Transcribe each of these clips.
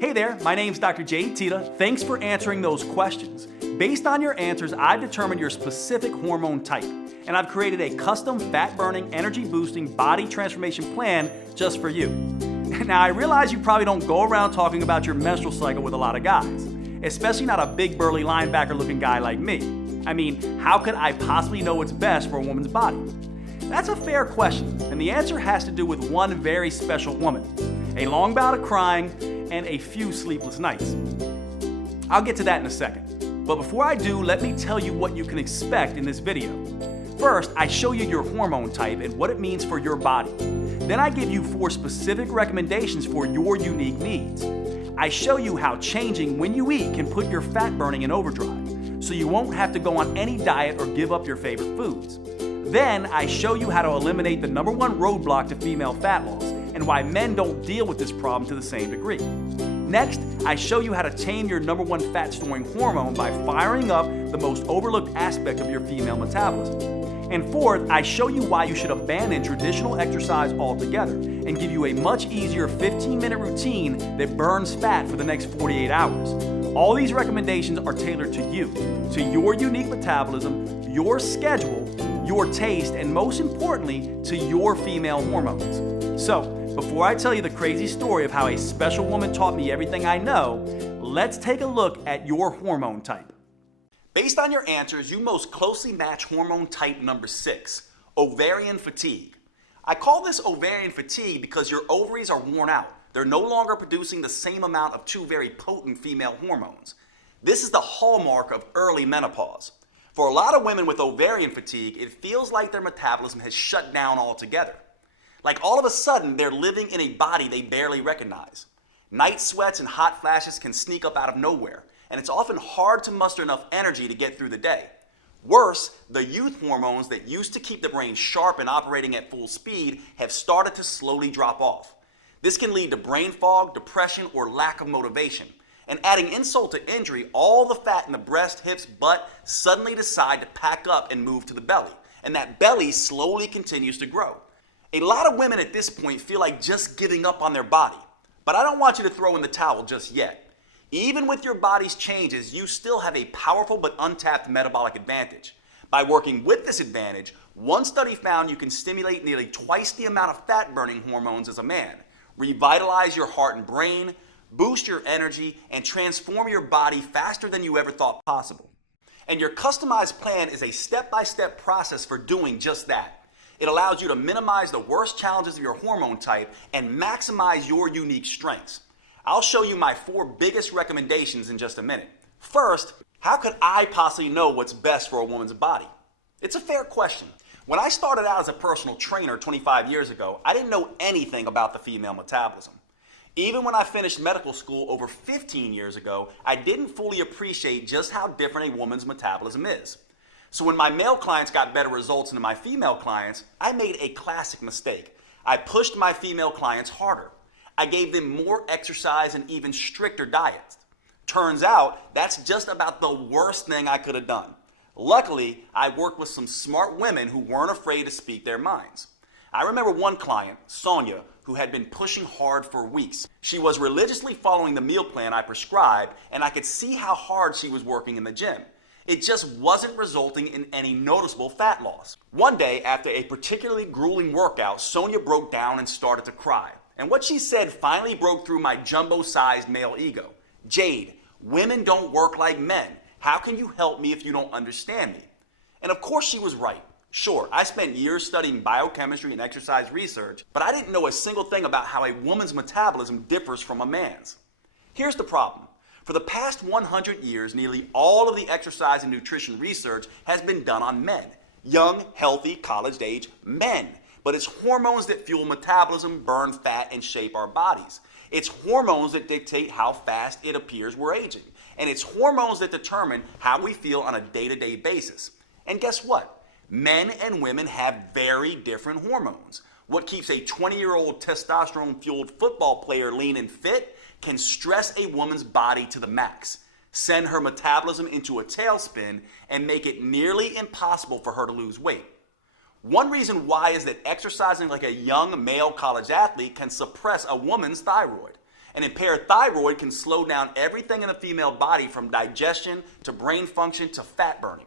Hey there, my name's Dr. Jay Tita. Thanks for answering those questions. Based on your answers, I've determined your specific hormone type, and I've created a custom fat-burning, energy-boosting body transformation plan just for you. Now, I realize you probably don't go around talking about your menstrual cycle with a lot of guys, especially not a big burly linebacker-looking guy like me. I mean, how could I possibly know what's best for a woman's body? That's a fair question, and the answer has to do with one very special woman, a long bout of crying, and a few sleepless nights. I'll get to that in a second, but before I do, let me tell you what you can expect in this video. First, I show you your hormone type and what it means for your body. Then I give you 4 specific recommendations for your unique needs. I show you how changing when you eat can put your fat burning in overdrive, so you won't have to go on any diet or give up your favorite foods. Then I show you how to eliminate the #1 roadblock to female fat loss and why men don't deal with this problem to the same degree. Next, I show you how to tame your #1 fat storing hormone by firing up the most overlooked aspect of your female metabolism. And fourth, I show you why you should abandon traditional exercise altogether and give you a much easier 15-minute routine that burns fat for the next 48 hours. All these recommendations are tailored to you, to your unique metabolism, your schedule, your taste, and most importantly, to your female hormones. So, before I tell you the crazy story of how a special woman taught me everything I know, let's take a look at your hormone type. Based on your answers, you most closely match hormone type number 6, ovarian fatigue. I call this ovarian fatigue because your ovaries are worn out. They're no longer producing the same amount of 2 very potent female hormones. This is the hallmark of early menopause. For a lot of women with ovarian fatigue, it feels like their metabolism has shut down altogether. Like all of a sudden, they're living in a body they barely recognize. Night sweats and hot flashes can sneak up out of nowhere, and it's often hard to muster enough energy to get through the day. Worse, the youth hormones that used to keep the brain sharp and operating at full speed have started to slowly drop off. This can lead to brain fog, depression, or lack of motivation. And adding insult to injury, all the fat in the breast, hips, butt suddenly decide to pack up and move to the belly. And that belly slowly continues to grow. A lot of women at this point feel like just giving up on their body. But I don't want you to throw in the towel just yet. Even with your body's changes, you still have a powerful but untapped metabolic advantage. By working with this advantage, one study found you can stimulate nearly twice the amount of fat-burning hormones as a man, revitalize your heart and brain, boost your energy, and transform your body faster than you ever thought possible. And your customized plan is a step-by-step process for doing just that. It allows you to minimize the worst challenges of your hormone type and maximize your unique strengths. I'll show you my 4 biggest recommendations in just a minute. First, how could I possibly know what's best for a woman's body? It's a fair question. When I started out as a personal trainer 25 years ago, I didn't know anything about the female metabolism. Even when I finished medical school over 15 years ago, I didn't fully appreciate just how different a woman's metabolism is. So when my male clients got better results than my female clients, I made a classic mistake. I pushed my female clients harder. I gave them more exercise and even stricter diets. Turns out, that's just about the worst thing I could have done. Luckily, I worked with some smart women who weren't afraid to speak their minds. I remember one client, Sonia, who had been pushing hard for weeks. She was religiously following the meal plan I prescribed, and I could see how hard she was working in the gym. It just wasn't resulting in any noticeable fat loss. One day, after a particularly grueling workout, Sonia broke down and started to cry. And what she said finally broke through my jumbo-sized male ego. "Jade, women don't work like men. How can you help me if you don't understand me?" And of course she was right. Sure, I spent years studying biochemistry and exercise research, but I didn't know a single thing about how a woman's metabolism differs from a man's. Here's the problem. For the past 100 years, nearly all of the exercise and nutrition research has been done on men. Young, healthy, college-age men. But it's hormones that fuel metabolism, burn fat, and shape our bodies. It's hormones that dictate how fast it appears we're aging. And it's hormones that determine how we feel on a day-to-day basis. And guess what? Men and women have very different hormones. What keeps a 20-year-old testosterone-fueled football player lean and fit can stress a woman's body to the max, send her metabolism into a tailspin, and make it nearly impossible for her to lose weight. One reason why is that exercising like a young male college athlete can suppress a woman's thyroid. An impaired thyroid can slow down everything in the female body from digestion to brain function to fat burning.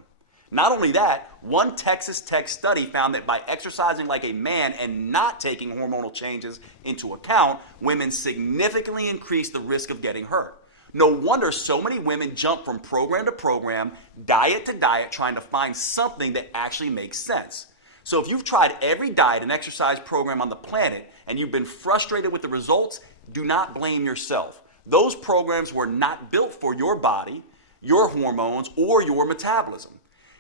Not only that, one Texas Tech study found that by exercising like a man and not taking hormonal changes into account, women significantly increase the risk of getting hurt. No wonder so many women jump from program to program, diet to diet, trying to find something that actually makes sense. So if you've tried every diet and exercise program on the planet and you've been frustrated with the results, do not blame yourself. Those programs were not built for your body, your hormones, or your metabolism.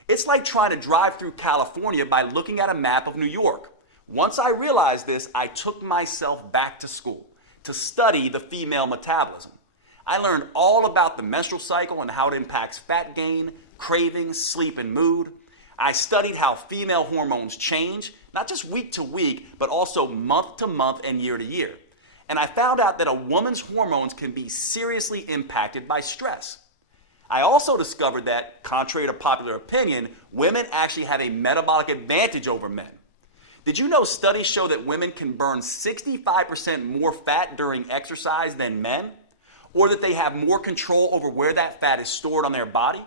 It's like trying to drive through California by looking at a map of New York. Once I realized this, I took myself back to school to study the female metabolism. I learned all about the menstrual cycle and how it impacts fat gain, cravings, sleep, and mood. I studied how female hormones change, not just week to week, but also month to month and year to year. And I found out that a woman's hormones can be seriously impacted by stress. I also discovered that, contrary to popular opinion, women actually have a metabolic advantage over men. Did you know studies show that women can burn 65% more fat during exercise than men? Or that they have more control over where that fat is stored on their body?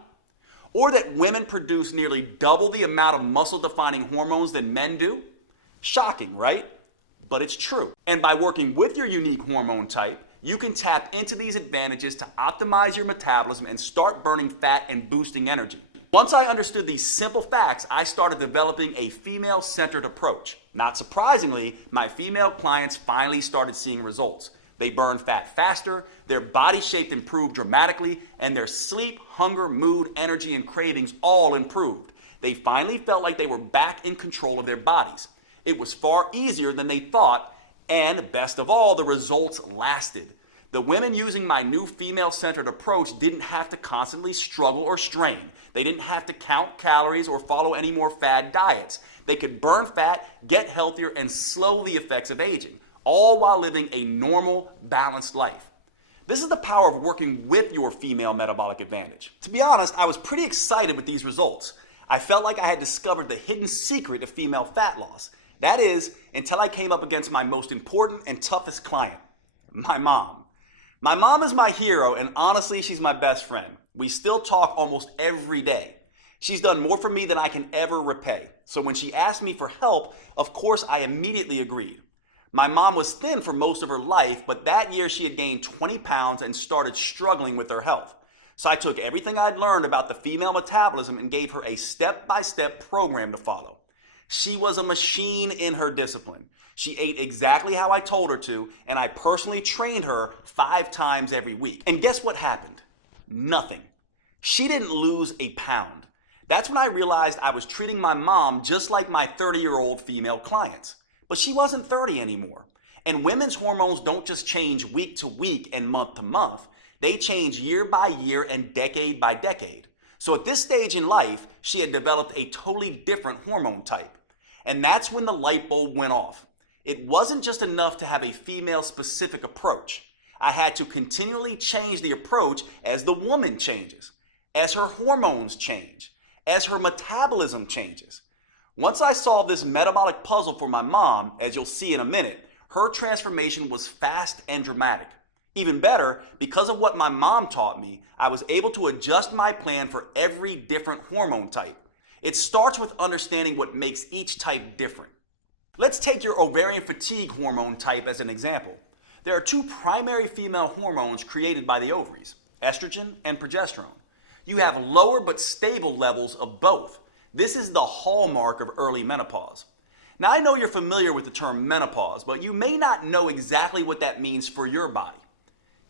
Or that women produce nearly double the amount of muscle-defining hormones than men do? Shocking, right? But it's true. And by working with your unique hormone type, you can tap into these advantages to optimize your metabolism and start burning fat and boosting energy. Once I understood these simple facts, I started developing a female-centered approach. Not surprisingly, my female clients finally started seeing results. They burned fat faster, their body shape improved dramatically, and their sleep, hunger, mood, energy, and cravings all improved. They finally felt like they were back in control of their bodies. It was far easier than they thought, and best of all, the results lasted. The women using my new female-centered approach didn't have to constantly struggle or strain. They didn't have to count calories or follow any more fad diets. They could burn fat, get healthier, and slow the effects of aging, all while living a normal, balanced life. This is the power of working with your female metabolic advantage. To be honest, I was pretty excited with these results. I felt like I had discovered the hidden secret of female fat loss. That is, until I came up against my most important and toughest client, my mom. My mom is my hero, and honestly, she's my best friend. We still talk almost every day. She's done more for me than I can ever repay. So when she asked me for help, of course, I immediately agreed. My mom was thin for most of her life, but that year she had gained 20 pounds and started struggling with her health. So I took everything I'd learned about the female metabolism and gave her a step-by-step program to follow. She was a machine in her discipline. She ate exactly how I told her to, and I personally trained her 5 times every week. And guess what happened? Nothing. She didn't lose a pound. That's when I realized I was treating my mom just like my 30-year-old female clients. But she wasn't 30 anymore. And women's hormones don't just change week to week and month to month. They change year by year and decade by decade. So at this stage in life, she had developed a totally different hormone type. And that's when the light bulb went off. It wasn't just enough to have a female-specific approach. I had to continually change the approach as the woman changes, as her hormones change, as her metabolism changes. Once I solved this metabolic puzzle for my mom, as you'll see in a minute, her transformation was fast and dramatic. Even better, because of what my mom taught me, I was able to adjust my plan for every different hormone type. It starts with understanding what makes each type different. Let's take your ovarian fatigue hormone type as an example. There are 2 primary female hormones created by the ovaries, estrogen and progesterone. You have lower but stable levels of both. This is the hallmark of early menopause. Now I know you're familiar with the term menopause, but you may not know exactly what that means for your body.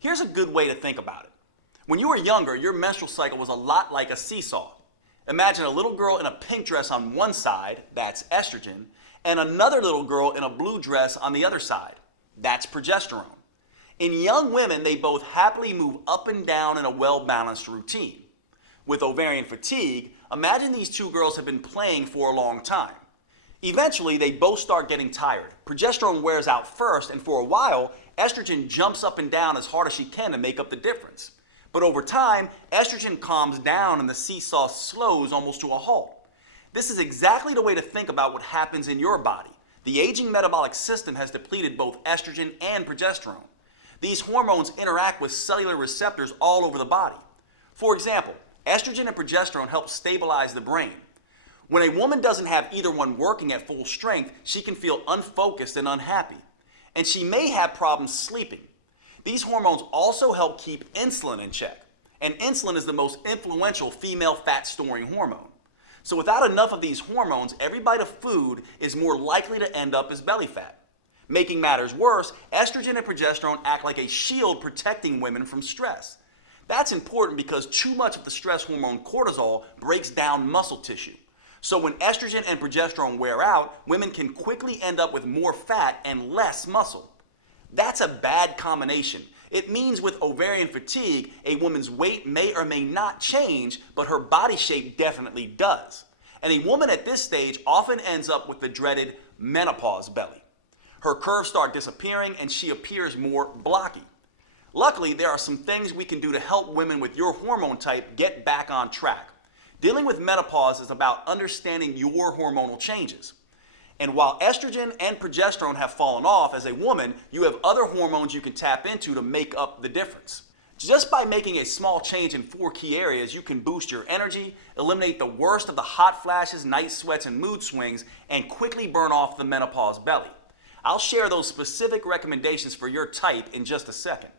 Here's a good way to think about it. When you were younger, your menstrual cycle was a lot like a seesaw. Imagine a little girl in a pink dress on one side, that's estrogen, and another little girl in a blue dress on the other side. That's progesterone. In young women, they both happily move up and down in a well-balanced routine. With ovarian fatigue, imagine these 2 girls have been playing for a long time. Eventually, they both start getting tired. Progesterone wears out first, and for a while, estrogen jumps up and down as hard as she can to make up the difference. But over time, estrogen calms down and the seesaw slows almost to a halt. This is exactly the way to think about what happens in your body. The aging metabolic system has depleted both estrogen and progesterone. These hormones interact with cellular receptors all over the body. For example, estrogen and progesterone help stabilize the brain. When a woman doesn't have either one working at full strength, she can feel unfocused and unhappy. And she may have problems sleeping. These hormones also help keep insulin in check. And insulin is the most influential female fat-storing hormone. So without enough of these hormones, every bite of food is more likely to end up as belly fat. Making matters worse, estrogen and progesterone act like a shield protecting women from stress. That's important because too much of the stress hormone cortisol breaks down muscle tissue. So when estrogen and progesterone wear out, women can quickly end up with more fat and less muscle. That's a bad combination. It means with ovarian fatigue, a woman's weight may or may not change, but her body shape definitely does. And a woman at this stage often ends up with the dreaded menopause belly. Her curves start disappearing and she appears more blocky. Luckily, there are some things we can do to help women with your hormone type get back on track. Dealing with menopause is about understanding your hormonal changes. And while estrogen and progesterone have fallen off as a woman, you have other hormones you can tap into to make up the difference. Just by making a small change in 4 key areas, you can boost your energy, eliminate the worst of the hot flashes, night sweats, and mood swings, and quickly burn off the menopause belly. I'll share those specific recommendations for your type in just a second.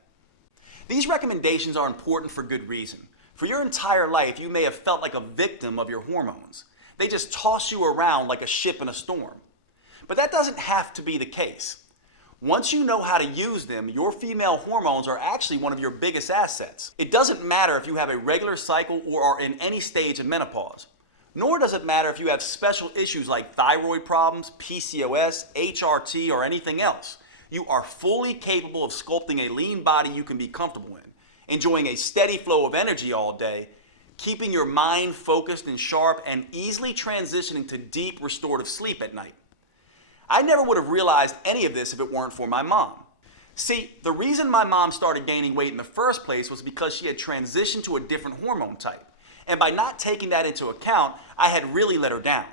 These recommendations are important for good reason. For your entire life, you may have felt like a victim of your hormones. They just toss you around like a ship in a storm. But that doesn't have to be the case. Once you know how to use them, your female hormones are actually one of your biggest assets. It doesn't matter if you have a regular cycle or are in any stage of menopause. Nor does it matter if you have special issues like thyroid problems, PCOS, HRT, or anything else. You are fully capable of sculpting a lean body you can be comfortable in, enjoying a steady flow of energy all day, keeping your mind focused and sharp, and easily transitioning to deep restorative sleep at night. I never would have realized any of this if it weren't for my mom. See, the reason my mom started gaining weight in the first place was because she had transitioned to a different hormone type. And by not taking that into account, I had really let her down.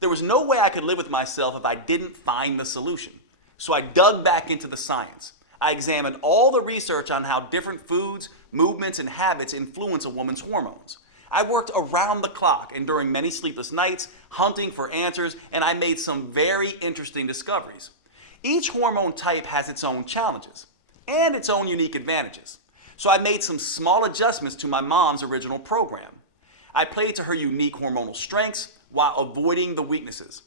There was no way I could live with myself if I didn't find the solution. So I dug back into the science. I examined all the research on how different foods, movements, and habits influence a woman's hormones. I worked around the clock and during many sleepless nights, hunting for answers, and I made some very interesting discoveries. Each hormone type has its own challenges and its own unique advantages. So I made some small adjustments to my mom's original program. I played to her unique hormonal strengths while avoiding the weaknesses.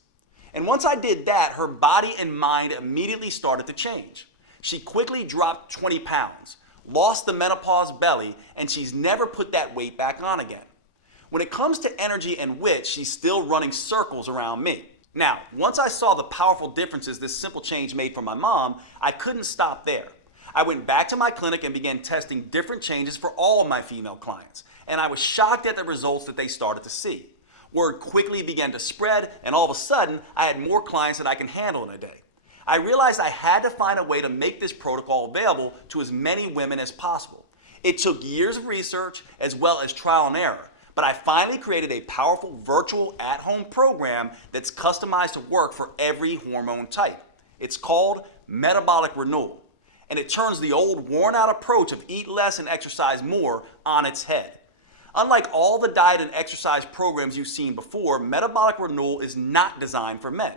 And once I did that, her body and mind immediately started to change. She quickly dropped 20 pounds, lost the menopause belly, and she's never put that weight back on again. When it comes to energy and wit, she's still running circles around me. Now, once I saw the powerful differences this simple change made for my mom, I couldn't stop there. I went back to my clinic and began testing different changes for all of my female clients, and I was shocked at the results that they started to see. Word quickly began to spread, and all of a sudden, I had more clients than I can handle in a day. I realized I had to find a way to make this protocol available to as many women as possible. It took years of research as well as trial and error, but I finally created a powerful virtual at-home program that's customized to work for every hormone type. It's called Metabolic Renewal, and it turns the old worn-out approach of eat less and exercise more on its head. Unlike all the diet and exercise programs you've seen before, Metabolic Renewal is not designed for men.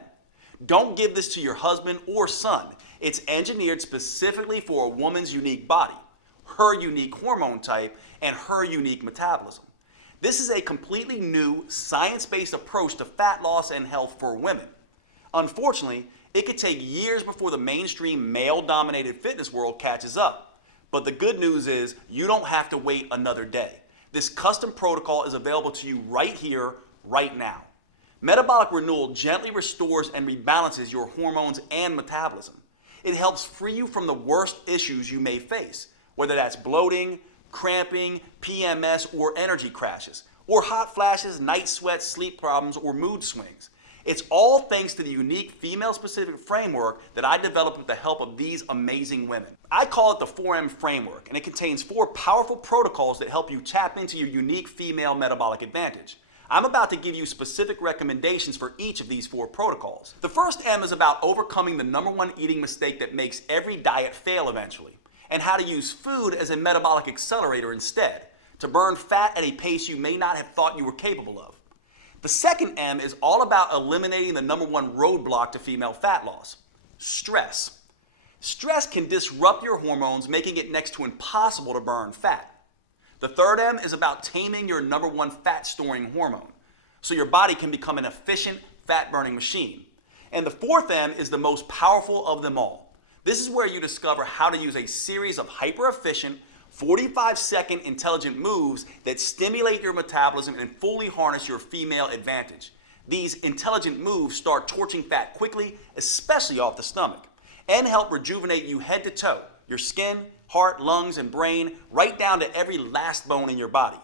Don't give this to your husband or son. It's engineered specifically for a woman's unique body, her unique hormone type, and her unique metabolism. This is a completely new, science-based approach to fat loss and health for women. Unfortunately, it could take years before the mainstream male-dominated fitness world catches up. But the good news is you don't have to wait another day. This custom protocol is available to you right here, right now. Metabolic Renewal gently restores and rebalances your hormones and metabolism. It helps free you from the worst issues you may face, whether that's bloating, cramping, PMS, or energy crashes, or hot flashes, night sweats, sleep problems, or mood swings. It's all thanks to the unique female-specific framework that I developed with the help of these amazing women. I call it the 4M framework, and it contains 4 powerful protocols that help you tap into your unique female metabolic advantage. I'm about to give you specific recommendations for each of these 4 protocols. The first M is about overcoming the #1 eating mistake that makes every diet fail eventually. and how to use food as a metabolic accelerator instead, to burn fat at a pace you may not have thought you were capable of. The second M is all about eliminating the number one roadblock to female fat loss: stress. Stress can disrupt your hormones, making it next to impossible to burn fat. The third M is about taming your number one fat storing hormone, so your body can become an efficient fat burning machine. And the fourth M is the most powerful of them all. This is where you discover how to use a series of hyper efficient 45-second intelligent moves that stimulate your metabolism and fully harness your female advantage. These intelligent moves start torching fat quickly, especially off the stomach, and help rejuvenate you head to toe, your skin, heart, lungs, and brain, right down to every last bone in your body.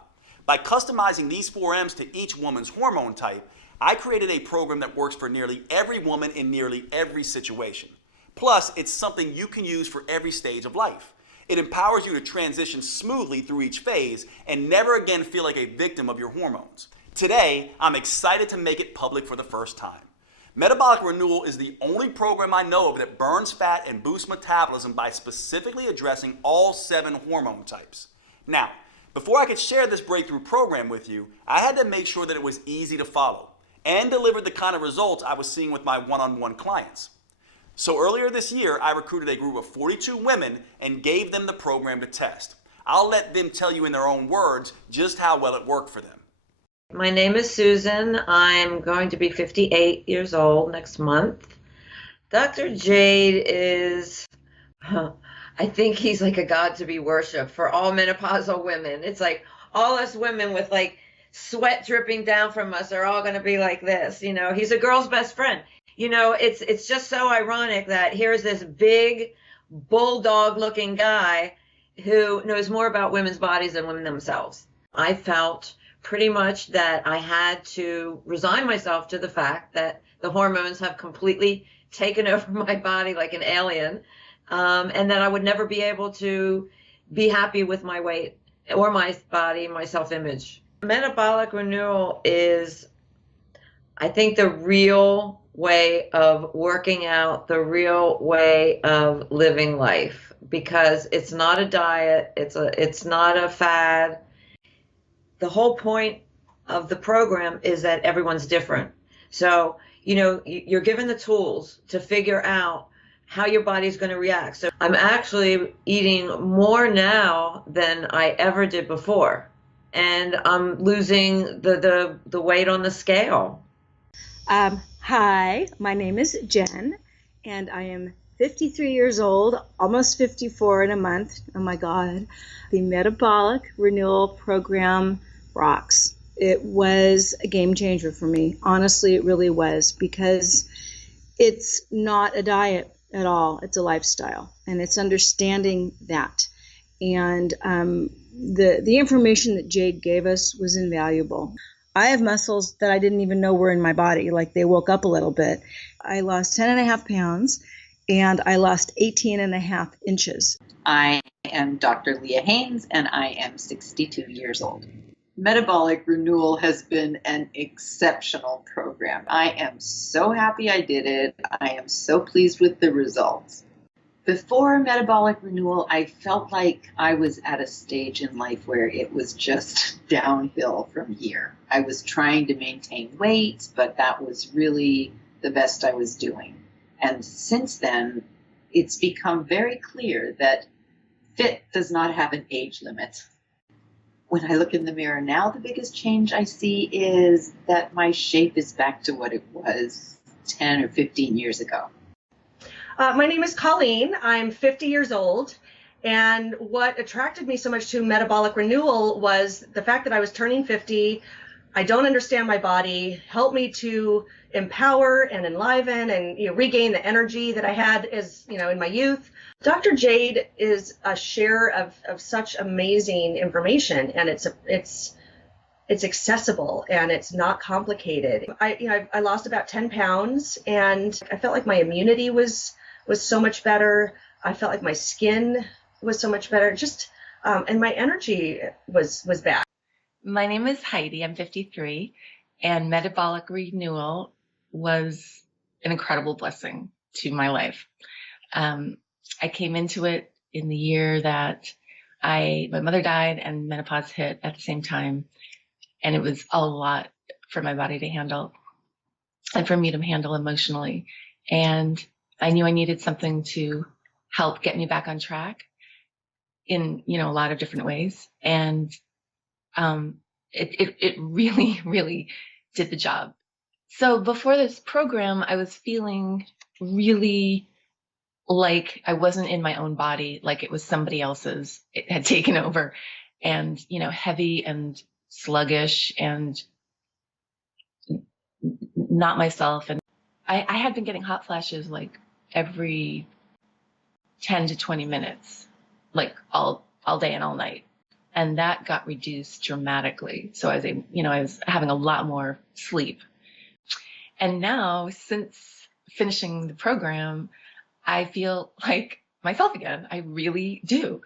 By customizing these 4 M's to each woman's hormone type, I created a program that works for nearly every woman in nearly every situation. Plus, it's something you can use for every stage of life. It empowers you to transition smoothly through each phase and never again feel like a victim of your hormones. Today, I'm excited to make it public for the first time. Metabolic Renewal is the only program I know of that burns fat and boosts metabolism by specifically addressing all 7 hormone types. Now, before I could share this breakthrough program with you, I had to make sure that it was easy to follow and delivered the kind of results I was seeing with my one-on-one clients. So earlier this year, I recruited a group of 42 women and gave them the program to test. I'll let them tell you in their own words just how well it worked for them. My name is Susan. I'm going to be 58 years old next month. Dr. Jade is, I think he's like a god to be worshipped for all menopausal women. It's like all us women with like sweat dripping down from us are all going to be like this. You know, he's a girl's best friend. You know, it's just so ironic that here's this big bulldog looking guy who knows more about women's bodies than women themselves. I felt pretty much that I had to resign myself to the fact that the hormones have completely taken over my body like an alien, and that I would never be able to be happy with my weight or my body, my self-image. Metabolic Renewal is, I think, the real way of working out, the real way of living life, because it's not a diet, it's not a fad. The whole point of the program is that everyone's different. So, you know, you're given the tools to figure out how your body's going to react. So I'm actually eating more now than I ever did before, and I'm losing the weight on the scale. Hi, my name is Jen, and I am 53 years old, almost 54 in a month. Oh my God. The Metabolic Renewal program rocks. It was a game changer for me. Honestly, it really was, because it's not a diet at all. It's a lifestyle, and it's understanding that. And the information that Jade gave us was invaluable. I have muscles that I didn't even know were in my body, like they woke up a little bit. I lost 10.5 pounds, and I lost 18.5 inches. I am Dr. Leah Haynes, and I am 62 years old. Metabolic Renewal has been an exceptional program. I am so happy I did it. I am so pleased with the results. Before Metabolic Renewal, I felt like I was at a stage in life where it was just downhill from here. I was trying to maintain weight, but that was really the best I was doing. And since then, it's become very clear that fit does not have an age limit. When I look in the mirror now, the biggest change I see is that my shape is back to what it was 10 or 15 years ago. My name is Colleen. I'm 50 years old. And what attracted me so much to Metabolic Renewal was the fact that I was turning 50. I don't understand my body. Help me to empower and enliven and regain the energy that I had as in my youth. Dr. Jade is a share of such amazing information, and it's accessible and it's not complicated. I lost about 10 pounds, and I felt like my immunity was so much better. I felt like my skin was so much better. And my energy was back. My name is Heidi. I'm 53, and Metabolic Renewal was an incredible blessing to my life. I came into it in the year that my mother died and menopause hit at the same time. And it was a lot for my body to handle and for me to handle emotionally. And I knew I needed something to help get me back on track in, a lot of different ways. And it really, really did the job. So before this program, I was feeling really like I wasn't in my own body, like it was somebody else's. It had taken over, and, heavy and sluggish and not myself. And I had been getting hot flashes like every 10 to 20 minutes, like all day and all night. And that got reduced dramatically. So I was having a lot more sleep. And now, since finishing the program, I feel like myself again. I really do.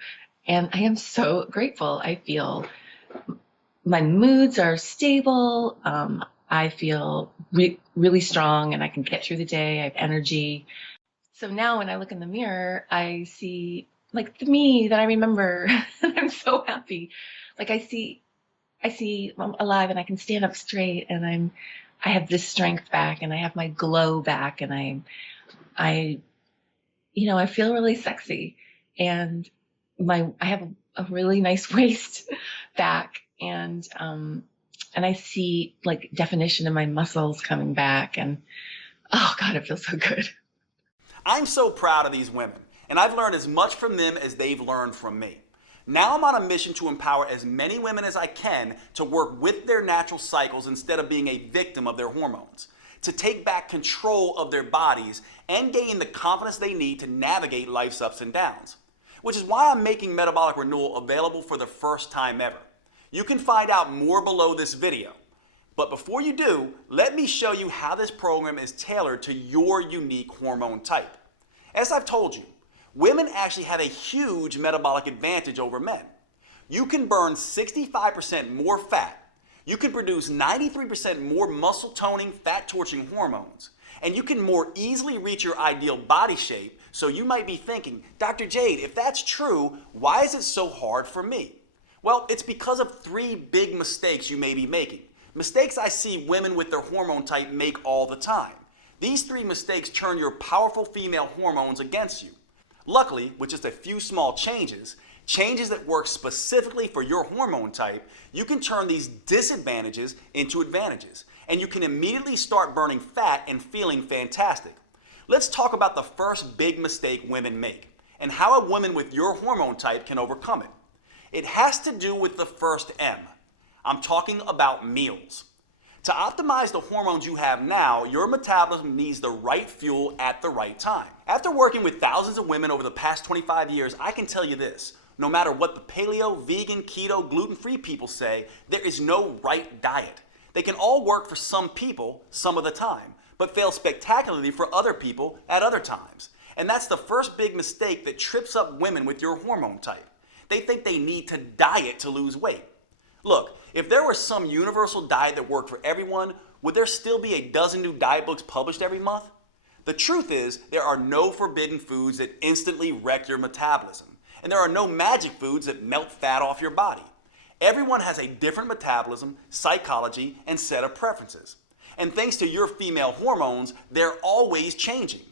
And I am so grateful. I feel my moods are stable. I feel really strong, and I can get through the day. I have energy. So now when I look in the mirror, I see like the me that I remember. And I'm so happy. Like I see I'm alive, and I can stand up straight, and I have this strength back, and I have my glow back, and I feel really sexy, and I have a really nice waist back, and I see like definition in my muscles coming back, and oh God, it feels so good. I'm so proud of these women, and I've learned as much from them as they've learned from me. Now I'm on a mission to empower as many women as I can to work with their natural cycles instead of being a victim of their hormones, to take back control of their bodies and gain the confidence they need to navigate life's ups and downs. Which is why I'm making Metabolic Renewal available for the first time ever. You can find out more below this video. But before you do, let me show you how this program is tailored to your unique hormone type. As I've told you, women actually have a huge metabolic advantage over men. You can burn 65% more fat. You can produce 93% more muscle toning, fat torching hormones. And you can more easily reach your ideal body shape. So you might be thinking, Dr. Jade, if that's true, why is it so hard for me? Well, it's because of 3 big mistakes you may be making. Mistakes I see women with their hormone type make all the time. These 3 mistakes turn your powerful female hormones against you. Luckily, with just a few small changes that work specifically for your hormone type, you can turn these disadvantages into advantages, and you can immediately start burning fat and feeling fantastic. Let's talk about the first big mistake women make, and how a woman with your hormone type can overcome it. It has to do with the first M. I'm talking about meals. To optimize the hormones you have now, your metabolism needs the right fuel at the right time. After working with thousands of women over the past 25 years, I can tell you this. No matter what the paleo, vegan, keto, gluten-free people say, there is no right diet. They can all work for some people some of the time, but fail spectacularly for other people at other times. And that's the first big mistake that trips up women with your hormone type. They think they need to diet to lose weight. Look, if there was some universal diet that worked for everyone, would there still be a dozen new diet books published every month? The truth is, there are no forbidden foods that instantly wreck your metabolism, and there are no magic foods that melt fat off your body. Everyone has a different metabolism, psychology, and set of preferences. And thanks to your female hormones, they're always changing.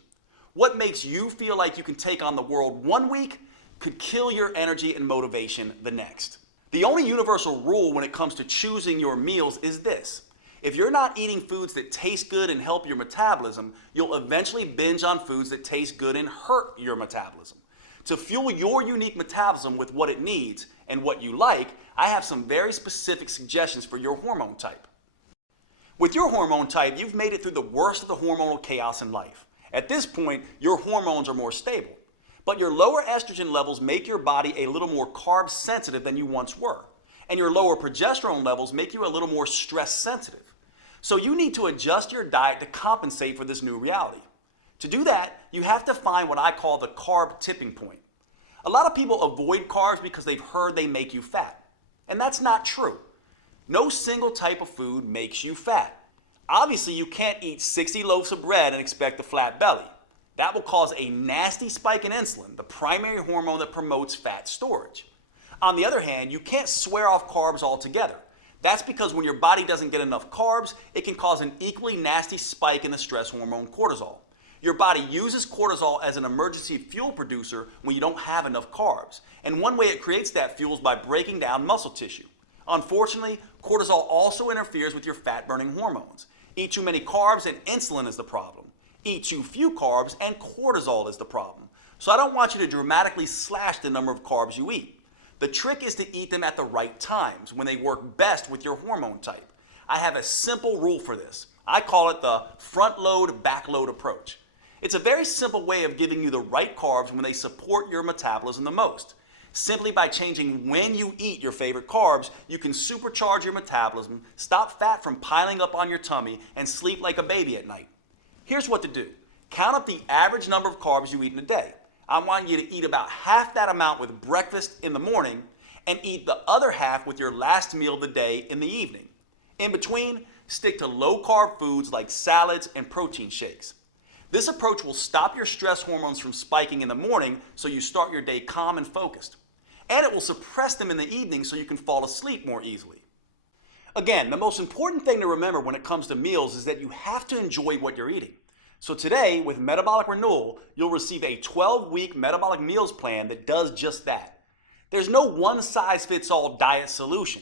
What makes you feel like you can take on the world one week could kill your energy and motivation the next. The only universal rule when it comes to choosing your meals is this. If you're not eating foods that taste good and help your metabolism, you'll eventually binge on foods that taste good and hurt your metabolism. To fuel your unique metabolism with what it needs and what you like, I have some very specific suggestions for your hormone type. With your hormone type, you've made it through the worst of the hormonal chaos in life. At this point, your hormones are more stable. But your lower estrogen levels make your body a little more carb sensitive than you once were. And your lower progesterone levels make you a little more stress sensitive. So you need to adjust your diet to compensate for this new reality. To do that, you have to find what I call the carb tipping point. A lot of people avoid carbs because they've heard they make you fat. And that's not true. No single type of food makes you fat. Obviously, you can't eat 60 loaves of bread and expect a flat belly. That will cause a nasty spike in insulin, the primary hormone that promotes fat storage. On the other hand, you can't swear off carbs altogether. That's because when your body doesn't get enough carbs, it can cause an equally nasty spike in the stress hormone cortisol. Your body uses cortisol as an emergency fuel producer when you don't have enough carbs. And one way it creates that fuel is by breaking down muscle tissue. Unfortunately, cortisol also interferes with your fat-burning hormones. Eat too many carbs and insulin is the problem. Eat too few carbs and cortisol is the problem. So I don't want you to dramatically slash the number of carbs you eat. The trick is to eat them at the right times, when they work best with your hormone type. I have a simple rule for this. I call it the front load, back load approach. It's a very simple way of giving you the right carbs when they support your metabolism the most. Simply by changing when you eat your favorite carbs, you can supercharge your metabolism, stop fat from piling up on your tummy, and sleep like a baby at night. Here's what to do. Count up the average number of carbs you eat in a day. I want you to eat about half that amount with breakfast in the morning and eat the other half with your last meal of the day in the evening. In between, stick to low-carb foods like salads and protein shakes. This approach will stop your stress hormones from spiking in the morning so you start your day calm and focused. And it will suppress them in the evening so you can fall asleep more easily. Again, the most important thing to remember when it comes to meals is that you have to enjoy what you're eating. So today, with Metabolic Renewal, you'll receive a 12-week metabolic meals plan that does just that. There's no one-size-fits-all diet solution,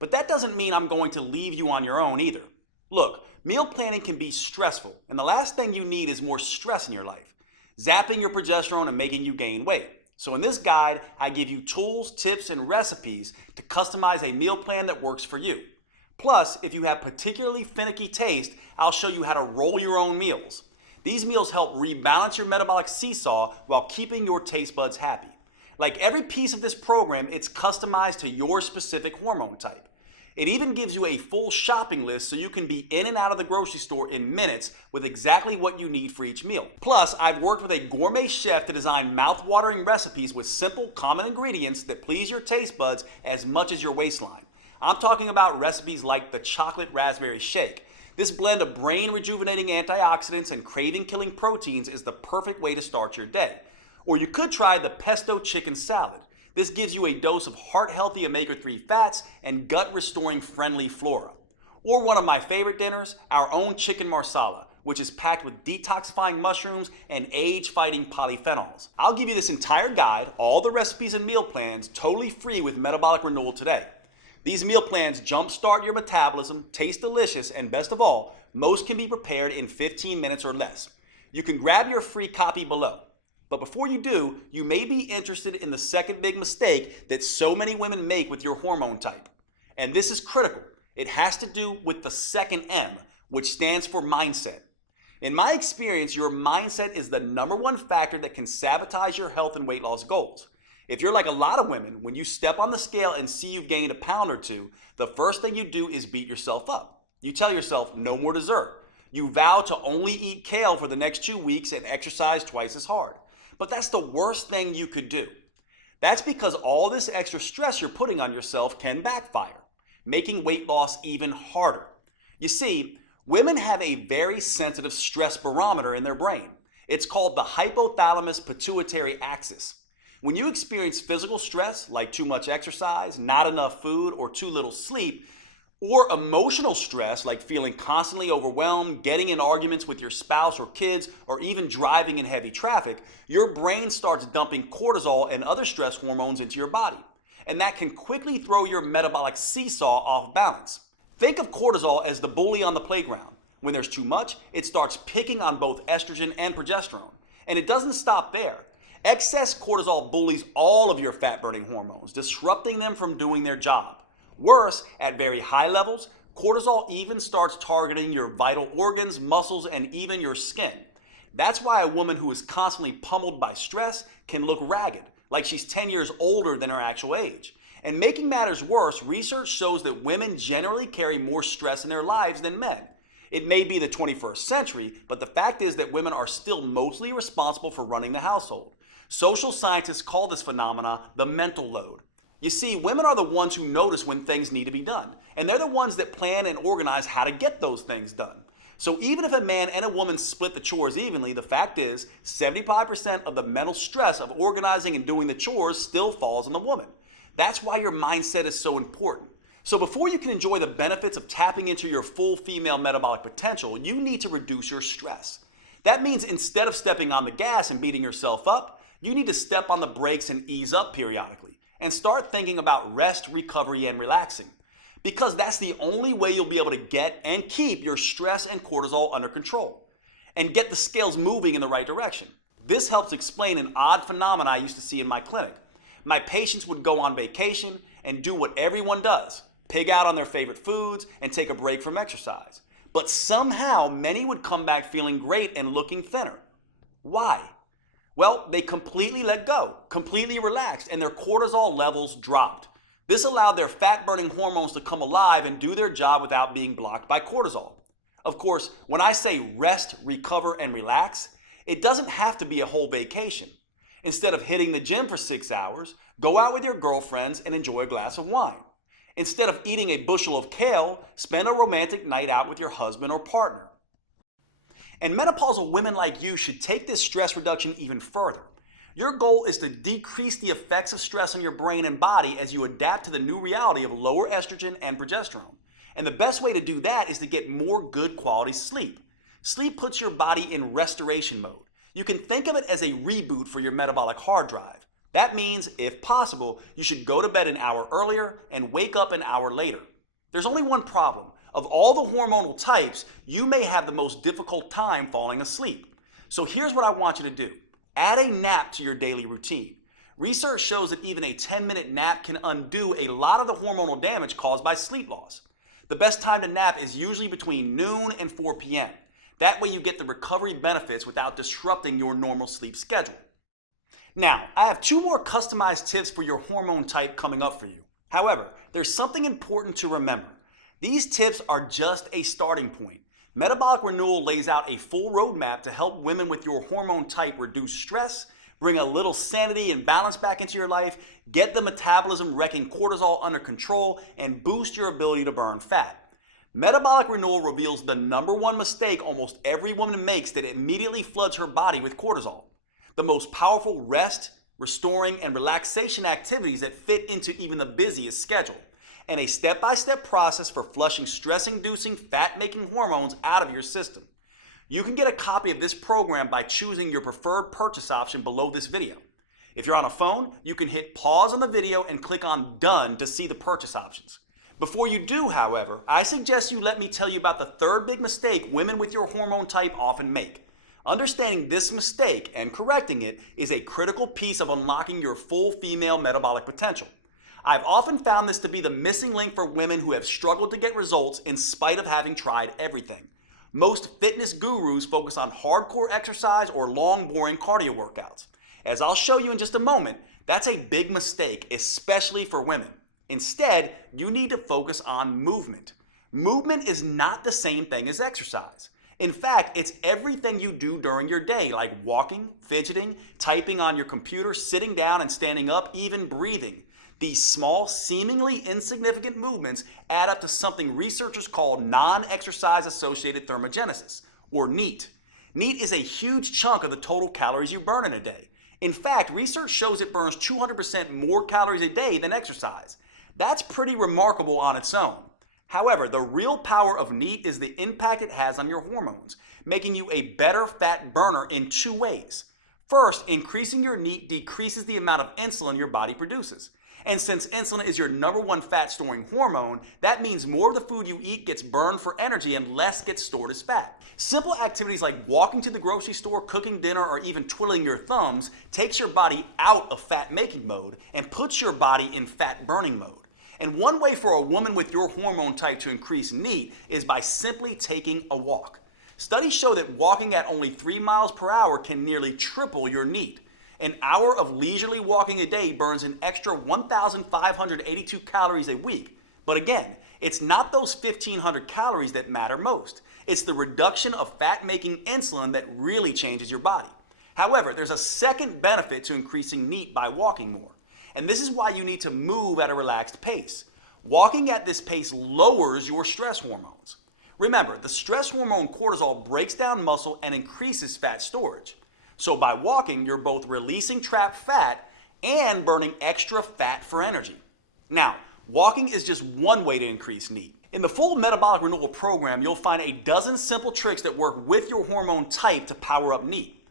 but that doesn't mean I'm going to leave you on your own either. Look, meal planning can be stressful, and the last thing you need is more stress in your life, zapping your progesterone and making you gain weight. So in this guide, I give you tools, tips, and recipes to customize a meal plan that works for you. Plus, if you have particularly finicky taste, I'll show you how to roll your own meals. These meals help rebalance your metabolic seesaw while keeping your taste buds happy. Like every piece of this program, it's customized to your specific hormone type. It even gives you a full shopping list so you can be in and out of the grocery store in minutes with exactly what you need for each meal. Plus, I've worked with a gourmet chef to design mouth-watering recipes with simple, common ingredients that please your taste buds as much as your waistline. I'm talking about recipes like the chocolate raspberry shake. This blend of brain-rejuvenating antioxidants and craving-killing proteins is the perfect way to start your day. Or you could try the pesto chicken salad. This gives you a dose of heart-healthy omega-3 fats and gut-restoring friendly flora. Or one of my favorite dinners, our own chicken marsala, which is packed with detoxifying mushrooms and age-fighting polyphenols. I'll give you this entire guide, all the recipes and meal plans, totally free with Metabolic Renewal today. These meal plans jumpstart your metabolism, taste delicious, and best of all, most can be prepared in 15 minutes or less. You can grab your free copy below. But before you do, you may be interested in the second big mistake that so many women make with your hormone type. And this is critical. It has to do with the second M, which stands for mindset. In my experience, your mindset is the #1 factor that can sabotage your health and weight loss goals. If you're like a lot of women, when you step on the scale and see you've gained a pound or two, the first thing you do is beat yourself up. You tell yourself, no more dessert. You vow to only eat kale for the next 2 weeks and exercise twice as hard. But that's the worst thing you could do. That's because all this extra stress you're putting on yourself can backfire, making weight loss even harder. You see, women have a very sensitive stress barometer in their brain. It's called the hypothalamus pituitary axis. When you experience physical stress, like too much exercise, not enough food, or too little sleep, or emotional stress, like feeling constantly overwhelmed, getting in arguments with your spouse or kids, or even driving in heavy traffic, your brain starts dumping cortisol and other stress hormones into your body. And that can quickly throw your metabolic seesaw off balance. Think of cortisol as the bully on the playground. When there's too much, it starts picking on both estrogen and progesterone. And it doesn't stop there. Excess cortisol bullies all of your fat-burning hormones, disrupting them from doing their job. Worse, at very high levels, cortisol even starts targeting your vital organs, muscles, and even your skin. That's why a woman who is constantly pummeled by stress can look ragged, like she's 10 years older than her actual age. And making matters worse, research shows that women generally carry more stress in their lives than men. It may be the 21st century, but the fact is that women are still mostly responsible for running the household. Social scientists call this phenomena the mental load. You see, women are the ones who notice when things need to be done, and they're the ones that plan and organize how to get those things done. So even if a man and a woman split the chores evenly, the fact is 75% of the mental stress of organizing and doing the chores still falls on the woman. That's why your mindset is so important. So before you can enjoy the benefits of tapping into your full female metabolic potential, you need to reduce your stress. That means instead of stepping on the gas and beating yourself up, you need to step on the brakes and ease up periodically and start thinking about rest, recovery, and relaxing. Because that's the only way you'll be able to get and keep your stress and cortisol under control and get the scales moving in the right direction. This helps explain an odd phenomenon I used to see in my clinic. My patients would go on vacation and do what everyone does, pig out on their favorite foods and take a break from exercise. But somehow many would come back feeling great and looking thinner. Why? Well, they completely let go, completely relaxed, and their cortisol levels dropped. This allowed their fat-burning hormones to come alive and do their job without being blocked by cortisol. Of course, when I say rest, recover, and relax, it doesn't have to be a whole vacation. Instead of hitting the gym for 6 hours, go out with your girlfriends and enjoy a glass of wine. Instead of eating a bushel of kale, spend a romantic night out with your husband or partner. And menopausal women like you should take this stress reduction even further. Your goal is to decrease the effects of stress on your brain and body as you adapt to the new reality of lower estrogen and progesterone. And the best way to do that is to get more good quality sleep. Sleep puts your body in restoration mode. You can think of it as a reboot for your metabolic hard drive. That means, if possible, you should go to bed an hour earlier and wake up an hour later. There's only one problem. Of all the hormonal types, you may have the most difficult time falling asleep. So here's what I want you to do. Add a nap to your daily routine. Research shows that even a 10-minute nap can undo a lot of the hormonal damage caused by sleep loss. The best time to nap is usually between noon and 4 p.m. That way you get the recovery benefits without disrupting your normal sleep schedule. Now, I have 2 more customized tips for your hormone type coming up for you. However, there's something important to remember. These tips are just a starting point. Metabolic Renewal lays out a full roadmap to help women with your hormone type reduce stress, bring a little sanity and balance back into your life, get the metabolism wrecking cortisol under control, and boost your ability to burn fat. Metabolic Renewal reveals the #1 mistake almost every woman makes that immediately floods her body with cortisol. The most powerful rest, restoring, and relaxation activities that fit into even the busiest schedule, and a step-by-step process for flushing stress-inducing, fat-making hormones out of your system. You can get a copy of this program by choosing your preferred purchase option below this video. If you're on a phone, you can hit pause on the video and click on Done to see the purchase options. Before you do, however, I suggest you let me tell you about the 3rd big mistake women with your hormone type often make. Understanding this mistake and correcting it is a critical piece of unlocking your full female metabolic potential. I've often found this to be the missing link for women who have struggled to get results in spite of having tried everything. Most fitness gurus focus on hardcore exercise or long, boring cardio workouts. As I'll show you in just a moment, that's a big mistake, especially for women. Instead, you need to focus on movement. Movement is not the same thing as exercise. In fact, it's everything you do during your day, like walking, fidgeting, typing on your computer, sitting down and standing up, even breathing. These small, seemingly insignificant movements add up to something researchers call non-exercise associated thermogenesis, or NEAT. NEAT is a huge chunk of the total calories you burn in a day. In fact, research shows it burns 200% more calories a day than exercise. That's pretty remarkable on its own. However, the real power of NEAT is the impact it has on your hormones, making you a better fat burner in 2 ways. First, increasing your NEAT decreases the amount of insulin your body produces. And since insulin is your #1 fat-storing hormone, that means more of the food you eat gets burned for energy and less gets stored as fat. Simple activities like walking to the grocery store, cooking dinner, or even twiddling your thumbs takes your body out of fat-making mode and puts your body in fat-burning mode. And one way for a woman with your hormone type to increase NEAT is by simply taking a walk. Studies show that walking at only 3 miles per hour can nearly triple your NEAT. An hour of leisurely walking a day burns an extra 1,582 calories a week. But again, it's not those 1,500 calories that matter most. It's the reduction of fat-making insulin that really changes your body. However, there's a second benefit to increasing NEAT by walking more. And this is why you need to move at a relaxed pace. Walking at this pace lowers your stress hormones. Remember, the stress hormone cortisol breaks down muscle and increases fat storage. So by walking, you're both releasing trapped fat and burning extra fat for energy. Now, walking is just one way to increase NEAT. In the full Metabolic Renewal program, you'll find a dozen simple tricks that work with your hormone type to power up NEAT.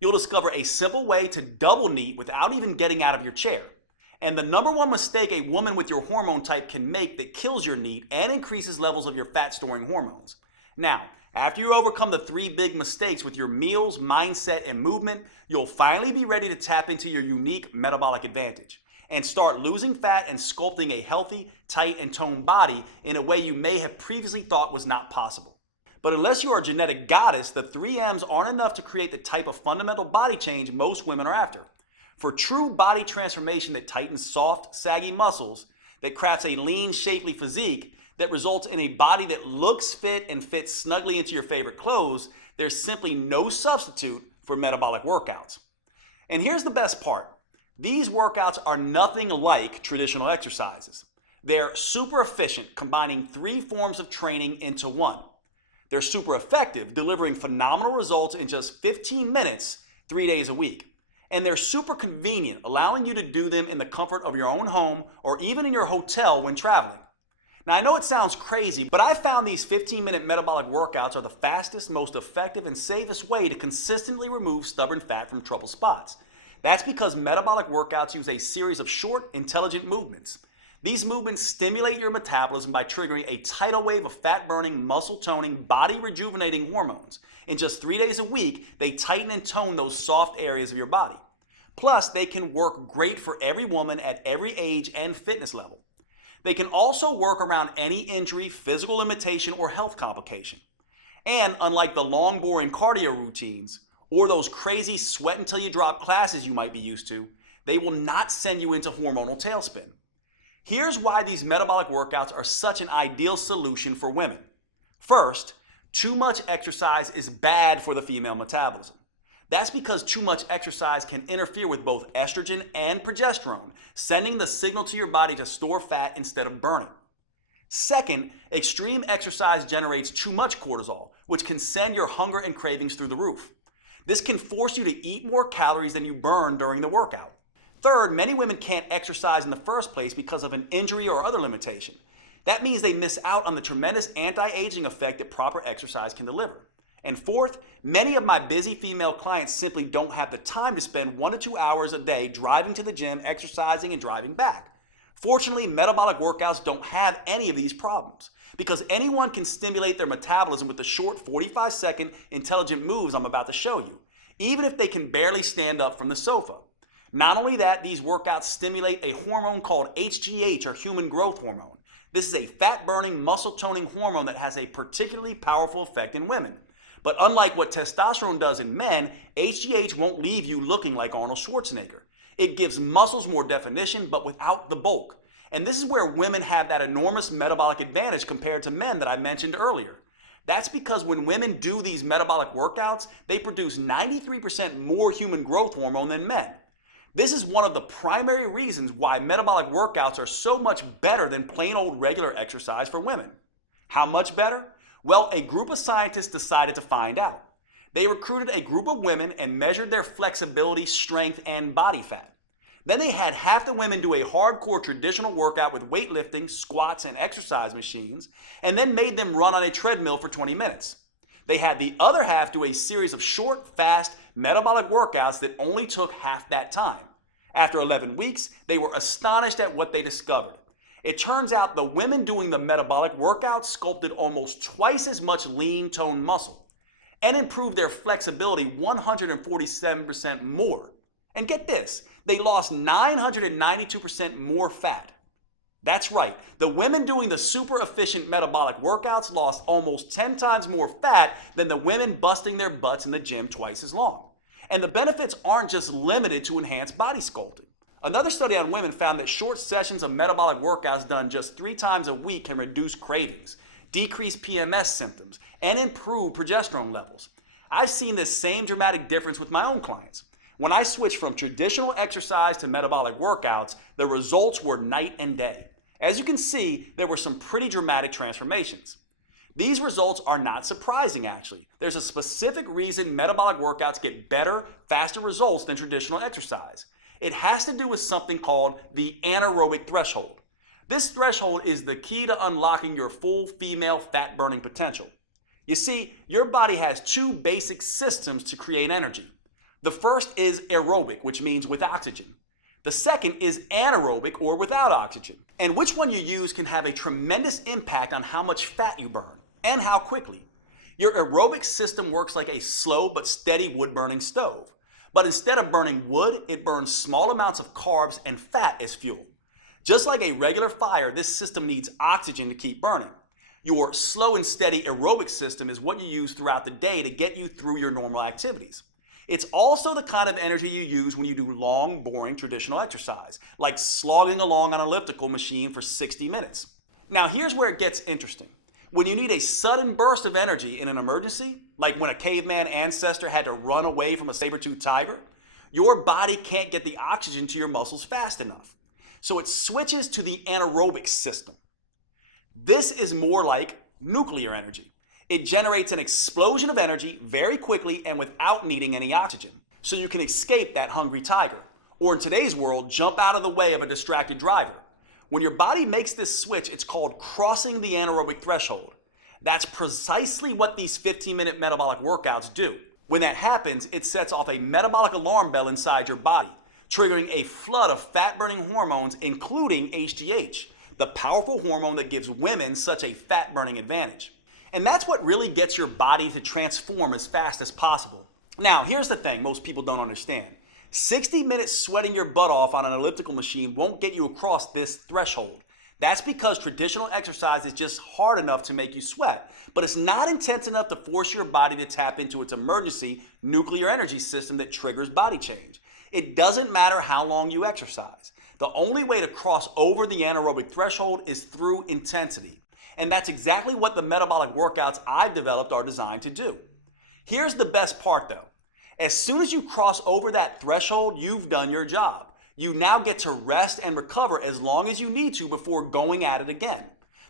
You'll discover a simple way to double NEAT without even getting out of your chair. And the number one mistake a woman with your hormone type can make that kills your NEAT and increases levels of your fat-storing hormones. Now, after you overcome the 3 big mistakes with your meals, mindset, and movement, you'll finally be ready to tap into your unique metabolic advantage and start losing fat and sculpting a healthy, tight, and toned body in a way you may have previously thought was not possible. But unless you are a genetic goddess, the 3 M's aren't enough to create the type of fundamental body change most women are after. For true body transformation that tightens soft, saggy muscles, that crafts a lean, shapely physique, that results in a body that looks fit and fits snugly into your favorite clothes, there's simply no substitute for metabolic workouts. And here's the best part. These workouts are nothing like traditional exercises. They're super efficient, combining 3 forms of training into one. They're super effective, delivering phenomenal results in just 15 minutes, 3 days a week. And they're super convenient, allowing you to do them in the comfort of your own home or even in your hotel when traveling. Now, I know it sounds crazy, but I found these 15-minute metabolic workouts are the fastest, most effective, and safest way to consistently remove stubborn fat from trouble spots. That's because metabolic workouts use a series of short, intelligent movements. These movements stimulate your metabolism by triggering a tidal wave of fat-burning, muscle-toning, body-rejuvenating hormones. In just 3 days a week, they tighten and tone those soft areas of your body. Plus, they can work great for every woman at every age and fitness level. They can also work around any injury, physical limitation, or health complication. And unlike the long, boring cardio routines, or those crazy sweat until you drop classes you might be used to, they will not send you into hormonal tailspin. Here's why these metabolic workouts are such an ideal solution for women. First, too much exercise is bad for the female metabolism. That's because too much exercise can interfere with both estrogen and progesterone, sending the signal to your body to store fat instead of burning. Second, extreme exercise generates too much cortisol, which can send your hunger and cravings through the roof. This can force you to eat more calories than you burn during the workout. Third, many women can't exercise in the first place because of an injury or other limitation. That means they miss out on the tremendous anti-aging effect that proper exercise can deliver. And fourth, many of my busy female clients simply don't have the time to spend 1 to 2 hours a day driving to the gym, exercising, and driving back. Fortunately, metabolic workouts don't have any of these problems because anyone can stimulate their metabolism with the short 45-second intelligent moves I'm about to show you, even if they can barely stand up from the sofa. Not only that, these workouts stimulate a hormone called HGH, or human growth hormone. This is a fat-burning, muscle-toning hormone that has a particularly powerful effect in women. But unlike what testosterone does in men, HGH won't leave you looking like Arnold Schwarzenegger. It gives muscles more definition, but without the bulk. And this is where women have that enormous metabolic advantage compared to men that I mentioned earlier. That's because when women do these metabolic workouts, they produce 93% more human growth hormone than men. This is one of the primary reasons why metabolic workouts are so much better than plain old regular exercise for women. How much better? Well, a group of scientists decided to find out. They recruited a group of women and measured their flexibility, strength, and body fat. Then they had half the women do a hardcore traditional workout with weightlifting, squats, and exercise machines, and then made them run on a treadmill for 20 minutes. They had the other half do a series of short, fast, metabolic workouts that only took half that time. After 11 weeks, they were astonished at what they discovered. It turns out the women doing the metabolic workouts sculpted almost twice as much lean toned muscle and improved their flexibility 147% more. And get this, they lost 992% more fat. That's right, the women doing the super efficient metabolic workouts lost almost 10 times more fat than the women busting their butts in the gym twice as long. And the benefits aren't just limited to enhanced body sculpting. Another study on women found that short sessions of metabolic workouts done just 3 times a week can reduce cravings, decrease PMS symptoms, and improve progesterone levels. I've seen this same dramatic difference with my own clients. When I switched from traditional exercise to metabolic workouts, the results were night and day. As you can see, there were some pretty dramatic transformations. These results are not surprising, actually. There's a specific reason metabolic workouts get better, faster results than traditional exercise. It has to do with something called the anaerobic threshold. This threshold is the key to unlocking your full female fat burning potential. You see, your body has two basic systems to create energy. The first is aerobic, which means with oxygen. The second is anaerobic, or without oxygen. And which one you use can have a tremendous impact on how much fat you burn and how quickly. Your aerobic system works like a slow but steady wood-burning stove. But instead of burning wood, it burns small amounts of carbs and fat as fuel. Just like a regular fire, this system needs oxygen to keep burning. Your slow and steady aerobic system is what you use throughout the day to get you through your normal activities. It's also the kind of energy you use when you do long, boring traditional exercise, like slogging along on an elliptical machine for 60 minutes. Now here's where it gets interesting. When you need a sudden burst of energy in an emergency, like when a caveman ancestor had to run away from a saber-toothed tiger, your body can't get the oxygen to your muscles fast enough. So it switches to the anaerobic system. This is more like nuclear energy. It generates an explosion of energy very quickly and without needing any oxygen. So you can escape that hungry tiger, or in today's world, jump out of the way of a distracted driver. When your body makes this switch, it's called crossing the anaerobic threshold. That's precisely what these 15-minute metabolic workouts do. When that happens, it sets off a metabolic alarm bell inside your body, triggering a flood of fat-burning hormones, including HGH, the powerful hormone that gives women such a fat-burning advantage. And that's what really gets your body to transform as fast as possible. Now, here's the thing most people don't understand. 60 minutes sweating your butt off on an elliptical machine won't get you across this threshold. That's because traditional exercise is just hard enough to make you sweat, but it's not intense enough to force your body to tap into its emergency nuclear energy system that triggers body change. It doesn't matter how long you exercise. The only way to cross over the anaerobic threshold is through intensity. And that's exactly what the metabolic workouts I've developed are designed to do. Here's the best part though. As soon as you cross over that threshold, you've done your job. You now get to rest and recover as long as you need to before going at it again.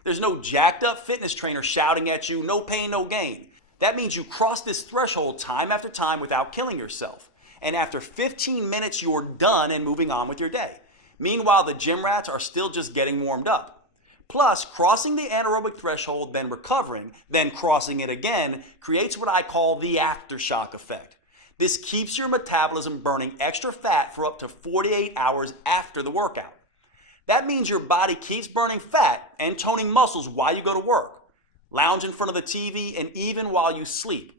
There's no jacked up fitness trainer shouting at you, no pain, no gain. That means you cross this threshold time after time without killing yourself. And after 15 minutes, you're done and moving on with your day. Meanwhile, the gym rats are still just getting warmed up. Plus, crossing the anaerobic threshold, then recovering, then crossing it again, creates what I call the aftershock effect. This keeps your metabolism burning extra fat for up to 48 hours after the workout. That means your body keeps burning fat and toning muscles while you go to work, lounge in front of the TV, and even while you sleep.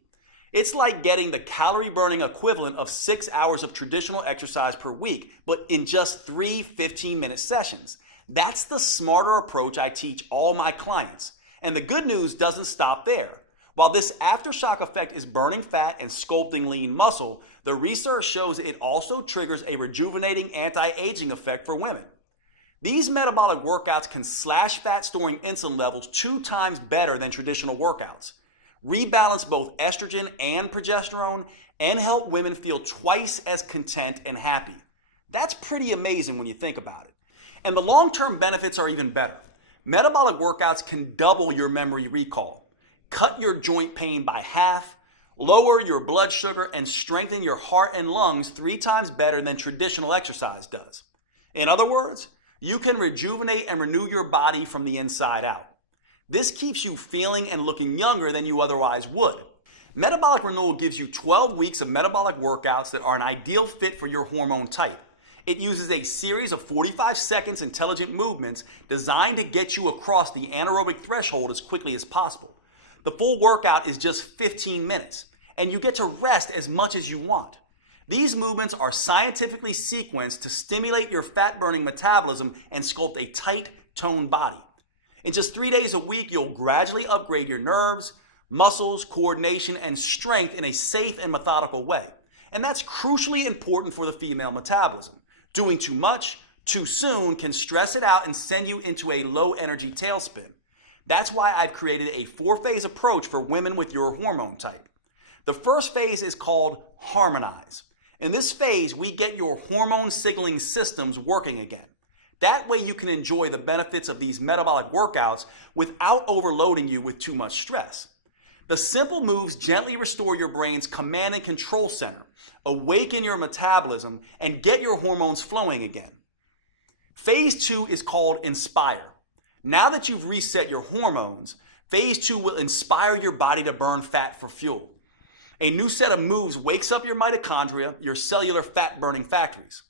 It's like getting the calorie burning equivalent of 6 hours of traditional exercise per week, but in just 3 15-minute sessions. That's the smarter approach I teach all my clients. And the good news doesn't stop there. While this aftershock effect is burning fat and sculpting lean muscle, the research shows it also triggers a rejuvenating anti-aging effect for women. These metabolic workouts can slash fat storing insulin levels 2 times better than traditional workouts, rebalance both estrogen and progesterone, and help women feel twice as content and happy. That's pretty amazing when you think about it. And the long-term benefits are even better. Metabolic workouts can double your memory recall, cut your joint pain by half, lower your blood sugar, and strengthen your heart and lungs 3 times better than traditional exercise does. In other words, you can rejuvenate and renew your body from the inside out. This keeps you feeling and looking younger than you otherwise would. Metabolic Renewal gives you 12 weeks of metabolic workouts that are an ideal fit for your hormone type. It uses a series of 45 seconds intelligent movements designed to get you across the anaerobic threshold as quickly as possible. The full workout is just 15 minutes, and you get to rest as much as you want. These movements are scientifically sequenced to stimulate your fat-burning metabolism and sculpt a tight, toned body. In just 3 days a week, you'll gradually upgrade your nerves, muscles, coordination, and strength in a safe and methodical way. And that's crucially important for the female metabolism. Doing too much, too soon can stress it out and send you into a low-energy tailspin. That's why I've created a 4-phase approach for women with your hormone type. The first phase is called Harmonize. In this phase, we get your hormone signaling systems working again. That way you can enjoy the benefits of these metabolic workouts without overloading you with too much stress. The simple moves gently restore your brain's command and control center, awaken your metabolism, and get your hormones flowing again. Phase 2 is called Inspire. Now that you've reset your hormones, Phase 2 will inspire your body to burn fat for fuel. A new set of moves wakes up your mitochondria, your cellular fat-burning factories.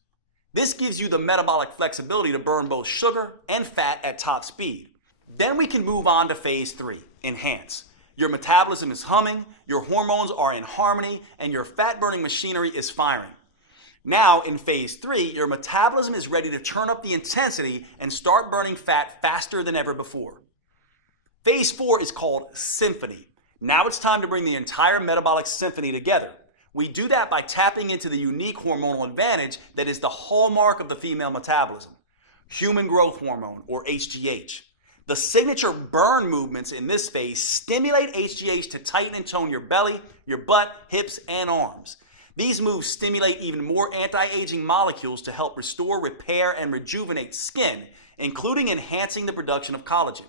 This gives you the metabolic flexibility to burn both sugar and fat at top speed. Then we can move on to Phase 3, Enhance. Your metabolism is humming, your hormones are in harmony, and your fat-burning machinery is firing. Now, in Phase 3, your metabolism is ready to turn up the intensity and start burning fat faster than ever before. Phase 4 is called Symphony. Now it's time to bring the entire metabolic symphony together. We do that by tapping into the unique hormonal advantage that is the hallmark of the female metabolism, human growth hormone, or HGH. The signature burn movements in this phase stimulate HGH to tighten and tone your belly, your butt, hips, and arms. These moves stimulate even more anti-aging molecules to help restore, repair, and rejuvenate skin, including enhancing the production of collagen.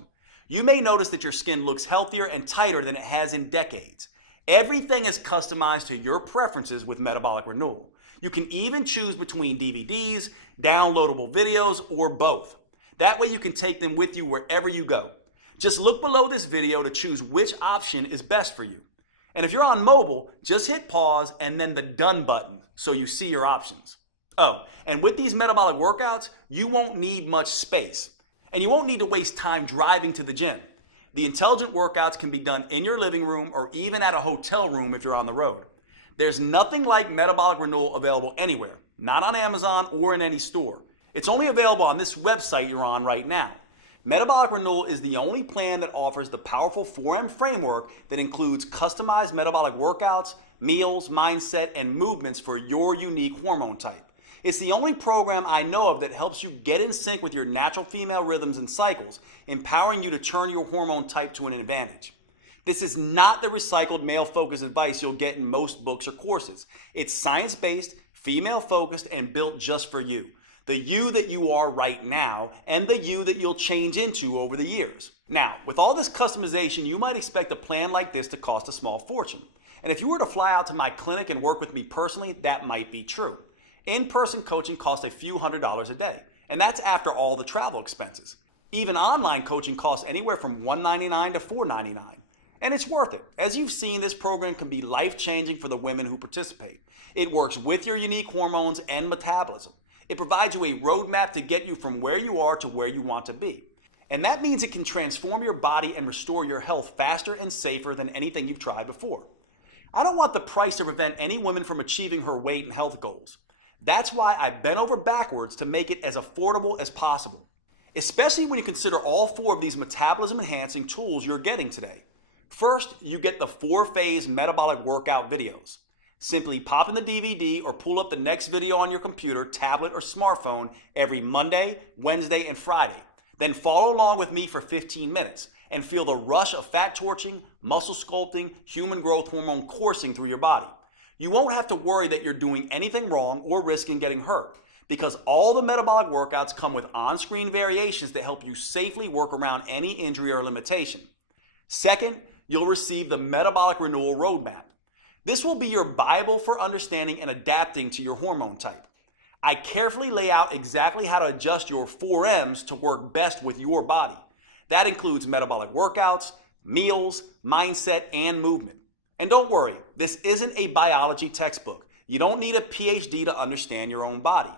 You may notice that your skin looks healthier and tighter than it has in decades. Everything is customized to your preferences with Metabolic Renewal. You can even choose between DVDs, downloadable videos, or both. That way you can take them with you wherever you go. Just look below this video to choose which option is best for you. And if you're on mobile, just hit pause and then the done button so you see your options. Oh, and with these metabolic workouts, you won't need much space. And you won't need to waste time driving to the gym. The intelligent workouts can be done in your living room or even at a hotel room if you're on the road. There's nothing like Metabolic Renewal available anywhere, not on Amazon or in any store. It's only available on this website you're on right now. Metabolic Renewal is the only plan that offers the powerful 4M framework that includes customized metabolic workouts, meals, mindset, and movements for your unique hormone type. It's the only program I know of that helps you get in sync with your natural female rhythms and cycles, empowering you to turn your hormone type to an advantage. This is not the recycled male-focused advice you'll get in most books or courses. It's science-based, female-focused, and built just for you. The you that you are right now, and the you that you'll change into over the years. Now, with all this customization, you might expect a plan like this to cost a small fortune. And if you were to fly out to my clinic and work with me personally, that might be true. In-person coaching costs a few $100s a day, and that's after all the travel expenses. Even online coaching costs anywhere from $199 to $499. And it's worth it. As you've seen, this program can be life-changing for the women who participate. It works with your unique hormones and metabolism. It provides you a roadmap to get you from where you are to where you want to be. And that means it can transform your body and restore your health faster and safer than anything you've tried before. I don't want the price to prevent any woman from achieving her weight and health goals. That's why I bent over backwards to make it as affordable as possible, especially when you consider all 4 of these metabolism-enhancing tools you're getting today. First, you get the 4-phase metabolic workout videos. Simply pop in the DVD or pull up the next video on your computer, tablet, or smartphone every Monday, Wednesday, and Friday. Then follow along with me for 15 minutes and feel the rush of fat torching, muscle sculpting, human growth hormone coursing through your body. You won't have to worry that you're doing anything wrong or risking getting hurt, because all the metabolic workouts come with on-screen variations that help you safely work around any injury or limitation. Second, you'll receive the Metabolic Renewal Roadmap. This will be your Bible for understanding and adapting to your hormone type. I carefully lay out exactly how to adjust your 4Ms to work best with your body. That includes metabolic workouts, meals, mindset, and movement. And don't worry, this isn't a biology textbook. You don't need a PhD to understand your own body.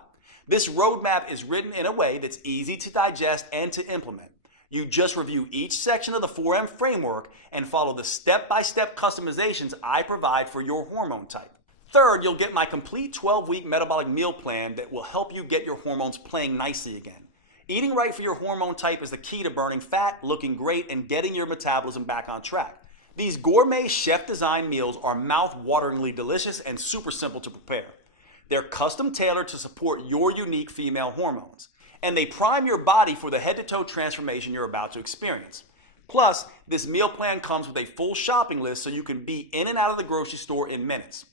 This roadmap is written in a way that's easy to digest and to implement. You just review each section of the 4M framework and follow the step-by-step customizations I provide for your hormone type. Third, you'll get my complete 12-week metabolic meal plan that will help you get your hormones playing nicely again. Eating right for your hormone type is the key to burning fat, looking great, and getting your metabolism back on track. These gourmet chef-designed meals are mouth-wateringly delicious and super simple to prepare. They're custom-tailored to support your unique female hormones, and they prime your body for the head-to-toe transformation you're about to experience. Plus, this meal plan comes with a full shopping list so you can be in and out of the grocery store in minutes.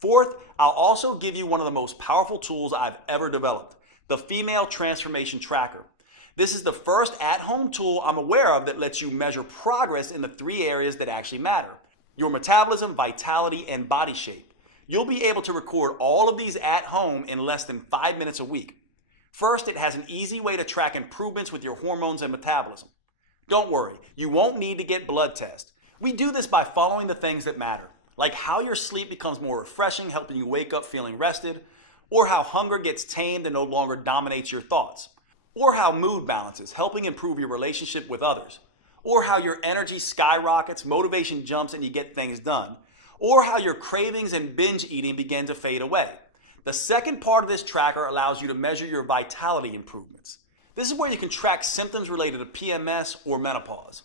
Fourth, I'll also give you one of the most powerful tools I've ever developed, the Female Transformation Tracker. This is the first at-home tool I'm aware of that lets you measure progress in the 3 areas that actually matter: your metabolism, vitality, and body shape. You'll be able to record all of these at home in less than 5 minutes a week. First, it has an easy way to track improvements with your hormones and metabolism. Don't worry, you won't need to get blood tests. We do this by following the things that matter, like how your sleep becomes more refreshing, helping you wake up feeling rested, or how hunger gets tamed and no longer dominates your thoughts, or how mood balances, helping improve your relationship with others, or how your energy skyrockets, motivation jumps, and you get things done, or how your cravings and binge eating begin to fade away. The second part of this tracker allows you to measure your vitality improvements. This is where you can track symptoms related to PMS or menopause,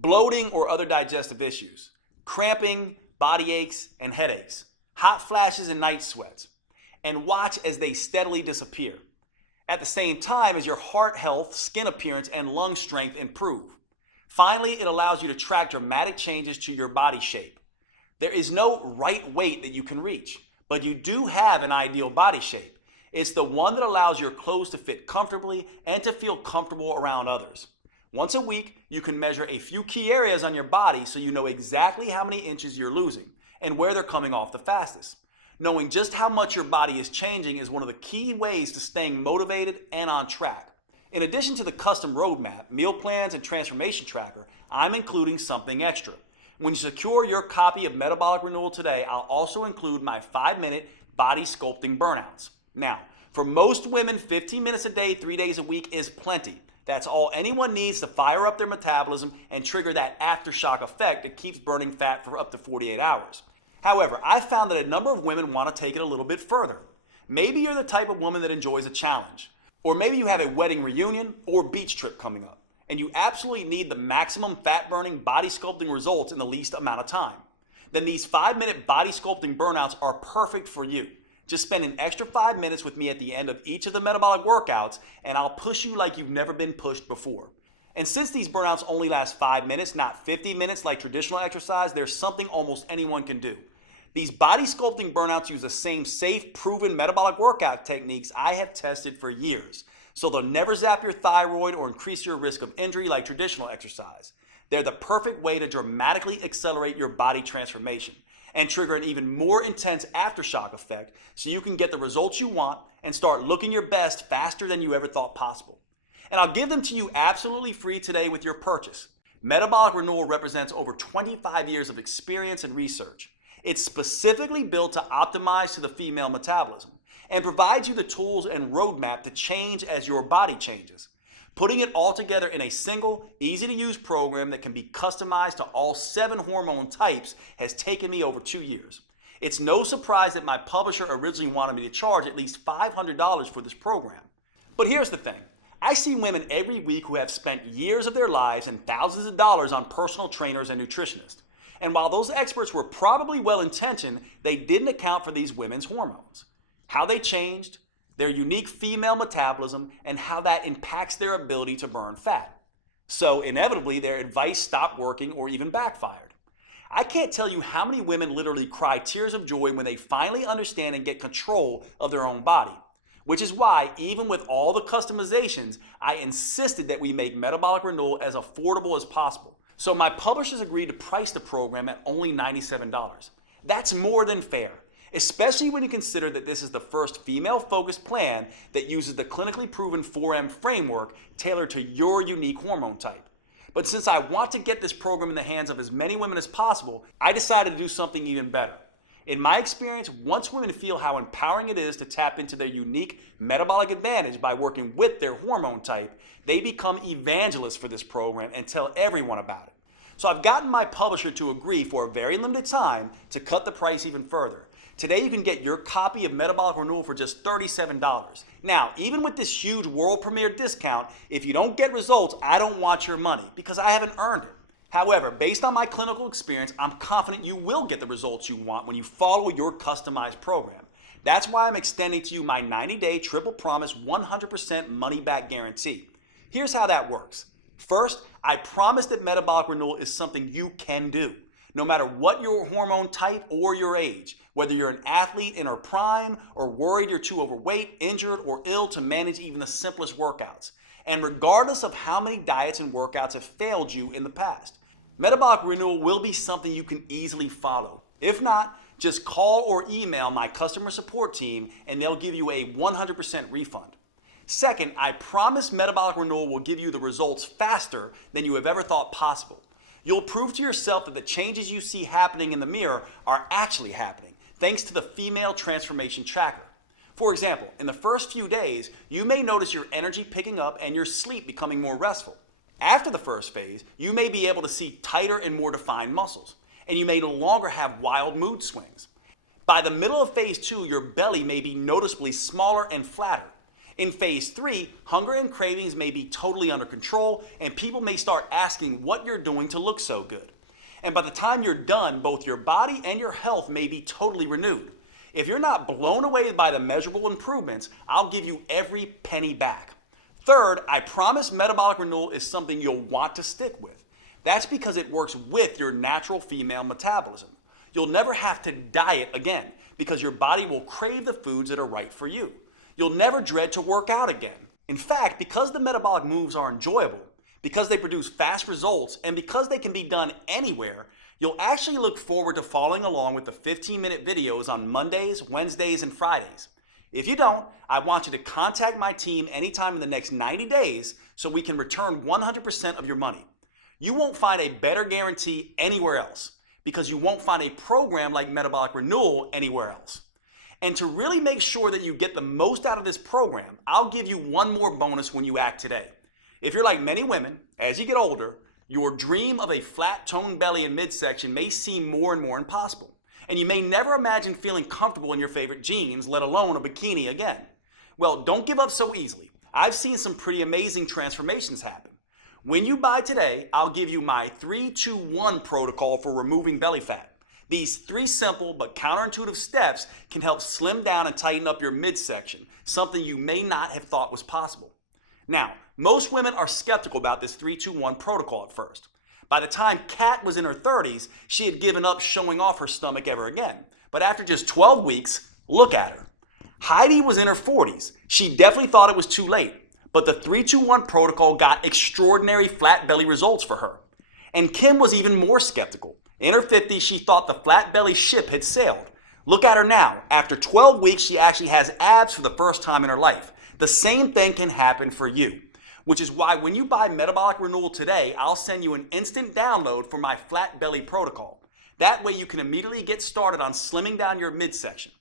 bloating or other digestive issues, cramping, body aches, and headaches, hot flashes and night sweats, and watch as they steadily disappear. At the same time as your heart health, skin appearance, and lung strength improve. Finally, it allows you to track dramatic changes to your body shape. There is no right weight that you can reach, but you do have an ideal body shape. It's the one that allows your clothes to fit comfortably and to feel comfortable around others. Once a week, you can measure a few key areas on your body so you know exactly how many inches you're losing and where they're coming off the fastest. Knowing just how much your body is changing is one of the key ways to staying motivated and on track. In addition to the custom roadmap, meal plans, and transformation tracker, I'm including something extra. When you secure your copy of Metabolic Renewal today, I'll also include my 5-minute body sculpting burnouts. Now, for most women, 15 minutes a day, 3 days a week is plenty. That's all anyone needs to fire up their metabolism and trigger that aftershock effect that keeps burning fat for up to 48 hours. However, I've found that a number of women want to take it a little bit further. Maybe you're the type of woman that enjoys a challenge. Or maybe you have a wedding reunion or beach trip coming up, and you absolutely need the maximum fat-burning body sculpting results in the least amount of time. Then these 5-minute body sculpting burnouts are perfect for you. Just spend an extra 5 minutes with me at the end of each of the metabolic workouts, and I'll push you like you've never been pushed before. And since these burnouts only last 5 minutes, not 50 minutes like traditional exercise, there's something almost anyone can do. These body sculpting burnouts use the same safe, proven metabolic workout techniques I have tested for years. So they'll never zap your thyroid or increase your risk of injury like traditional exercise. They're the perfect way to dramatically accelerate your body transformation and trigger an even more intense aftershock effect so you can get the results you want and start looking your best faster than you ever thought possible. And I'll give them to you absolutely free today with your purchase. Metabolic Renewal represents over 25 years of experience and research. It's specifically built to optimize to the female metabolism and provides you the tools and roadmap to change as your body changes. Putting it all together in a single, easy-to-use program that can be customized to all 7 hormone types has taken me over 2 years. It's no surprise that my publisher originally wanted me to charge at least $500 for this program. But here's the thing. I see women every week who have spent years of their lives and thousands of dollars on personal trainers and nutritionists. And while those experts were probably well-intentioned, they didn't account for these women's hormones, how they changed, their unique female metabolism, and how that impacts their ability to burn fat. So inevitably, their advice stopped working or even backfired. I can't tell you how many women literally cry tears of joy when they finally understand and get control of their own body. Which is why, even with all the customizations, I insisted that we make Metabolic Renewal as affordable as possible. So my publishers agreed to price the program at only $97. That's more than fair, especially when you consider that this is the first female-focused plan that uses the clinically proven 4M framework tailored to your unique hormone type. But since I want to get this program in the hands of as many women as possible, I decided to do something even better. In my experience, once women feel how empowering it is to tap into their unique metabolic advantage by working with their hormone type, they become evangelists for this program and tell everyone about it. So I've gotten my publisher to agree for a very limited time to cut the price even further. Today you can get your copy of Metabolic Renewal for just $37. Now, even with this huge world premiere discount, if you don't get results, I don't want your money because I haven't earned it. However, based on my clinical experience, I'm confident you will get the results you want when you follow your customized program. That's why I'm extending to you my 90-day triple promise 100% money-back guarantee. Here's how that works. First, I promise that Metabolic Renewal is something you can do. No matter what your hormone type or your age, whether you're an athlete in her prime or worried you're too overweight, injured, or ill to manage even the simplest workouts, and regardless of how many diets and workouts have failed you in the past, Metabolic Renewal will be something you can easily follow. If not, just call or email my customer support team and they'll give you a 100% refund. Second, I promise Metabolic Renewal will give you the results faster than you have ever thought possible. You'll prove to yourself that the changes you see happening in the mirror are actually happening, thanks to the Female Transformation Tracker. For example, in the first few days, you may notice your energy picking up and your sleep becoming more restful. After the first phase, you may be able to see tighter and more defined muscles, and you may no longer have wild mood swings. By the middle of phase 2, your belly may be noticeably smaller and flatter. In phase 3, hunger and cravings may be totally under control, and people may start asking what you're doing to look so good. And by the time you're done, both your body and your health may be totally renewed. If you're not blown away by the measurable improvements, I'll give you every penny back. Third, I promise Metabolic Renewal is something you'll want to stick with. That's because it works with your natural female metabolism. You'll never have to diet again because your body will crave the foods that are right for you. You'll never dread to work out again. In fact, because the metabolic moves are enjoyable, because they produce fast results, and because they can be done anywhere, you'll actually look forward to following along with the 15-minute videos on Mondays, Wednesdays, and Fridays. If you don't, I want you to contact my team anytime in the next 90 days so we can return 100% of your money. You won't find a better guarantee anywhere else because you won't find a program like Metabolic Renewal anywhere else. And to really make sure that you get the most out of this program, I'll give you one more bonus when you act today. If you're like many women, as you get older, your dream of a flat toned belly and midsection may seem more and more impossible. And you may never imagine feeling comfortable in your favorite jeans, let alone a bikini again. Well, don't give up so easily. I've seen some pretty amazing transformations happen. When you buy today, I'll give you my 3-2-1 protocol for removing belly fat. These 3 simple but counterintuitive steps can help slim down and tighten up your midsection, something you may not have thought was possible. Now, most women are skeptical about this 3-2-1 protocol at first. By the time Kat was in her 30s, she had given up showing off her stomach ever again. But after just 12 weeks, look at her. Heidi was in her 40s. She definitely thought it was too late. But the 3-2-1 protocol got extraordinary flat belly results for her. And Kim was even more skeptical. In her 50s, she thought the flat belly ship had sailed. Look at her now. After 12 weeks, she actually has abs for the first time in her life. The same thing can happen for you. Which is why when you buy Metabolic Renewal today, I'll send you an instant download for my flat belly protocol. That way you can immediately get started on slimming down your midsection.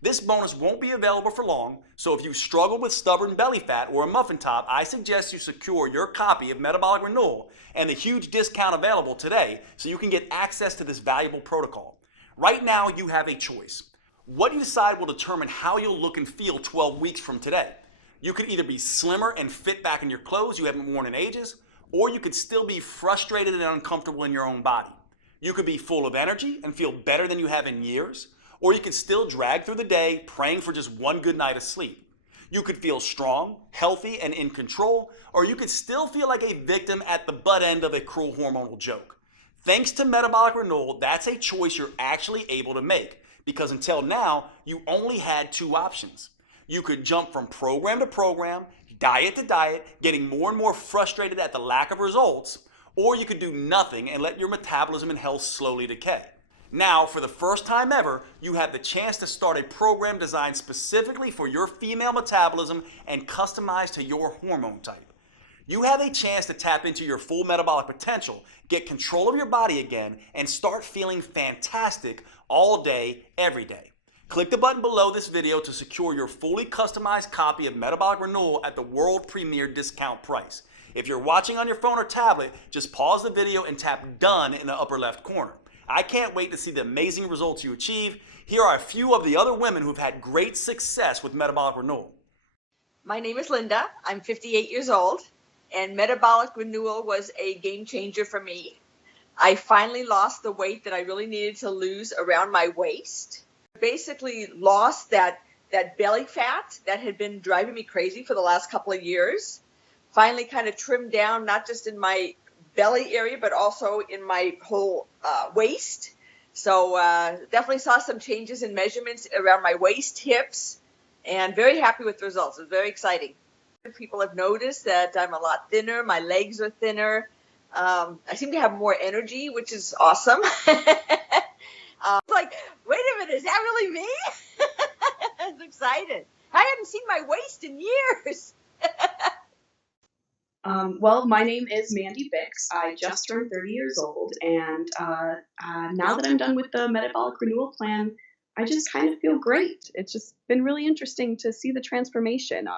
This bonus won't be available for long, so if you struggle with stubborn belly fat or a muffin top, I suggest you secure your copy of Metabolic Renewal and the huge discount available today so you can get access to this valuable protocol. Right now, you have a choice. What you decide will determine how you'll look and feel 12 weeks from today. You could either be slimmer and fit back in your clothes you haven't worn in ages, or you could still be frustrated and uncomfortable in your own body. You could be full of energy and feel better than you have in years, or you could still drag through the day praying for just one good night of sleep. You could feel strong, healthy, and in control, or you could still feel like a victim at the butt end of a cruel hormonal joke. Thanks to Metabolic Renewal, that's a choice you're actually able to make, because until now, you only had 2 options. You could jump from program to program, diet to diet, getting more and more frustrated at the lack of results, or you could do nothing and let your metabolism and health slowly decay. Now, for the first time ever, you have the chance to start a program designed specifically for your female metabolism and customized to your hormone type. You have a chance to tap into your full metabolic potential, get control of your body again, and start feeling fantastic all day, every day. Click the button below this video to secure your fully customized copy of Metabolic Renewal at the world premiere discount price. If you're watching on your phone or tablet, just pause the video and tap Done in the upper left corner. I can't wait to see the amazing results you achieve. Here are a few of the other women who've had great success with Metabolic Renewal. My name is Linda. I'm 58 years old, and Metabolic Renewal was a game changer for me. I finally lost the weight that I really needed to lose around my waist. Basically lost that belly fat that had been driving me crazy for the last couple of years. Finally kind of trimmed down, not just in my belly area, but also in my whole waist. So definitely saw some changes in measurements around my waist, hips, and very happy with the results. It was very exciting. People have noticed that I'm a lot thinner. My legs are thinner. I seem to have more energy, which is awesome. Like, wait a minute, is that really me? I was excited. I hadn't seen my waist in years. Well, my name is Mandy Bix. I just turned 30 years old, and now that I'm done with the Metabolic Renewal Plan, I just kind of feel great. It's just been really interesting to see the transformation,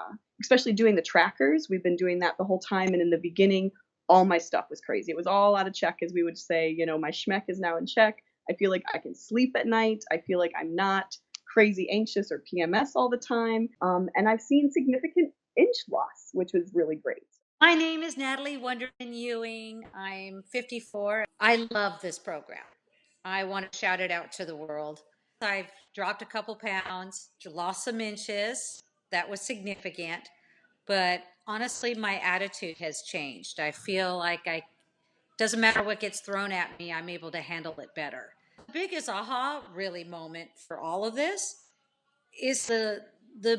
especially doing the trackers. We've been doing that the whole time, and in the beginning, all my stuff was crazy. It was all out of check, as we would say. You know, my schmeck is now in check. I feel like I can sleep at night. I feel like I'm not crazy anxious or PMS all the time, and I've seen significant inch loss, which was really great. My name is Natalie Wonderman Ewing. I'm 54. I love this program. I want to shout it out to the world. I've dropped a couple pounds, lost some inches. That was significant. But honestly, my attitude has changed. I feel like doesn't matter what gets thrown at me, I'm able to handle it better. The biggest aha really moment for all of this is the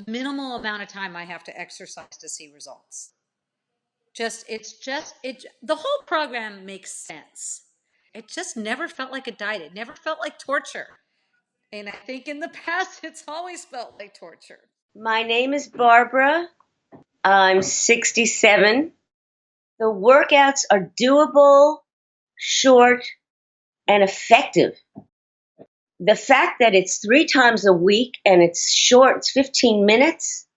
minimal amount of time I have to exercise to see results. The whole program makes sense. It just never felt like a diet. It never felt like torture. And I think in the past, it's always felt like torture. My name is Barbara. I'm 67. The workouts are doable, short, and effective. The fact that it's 3 times a week and it's short, it's 15 minutes.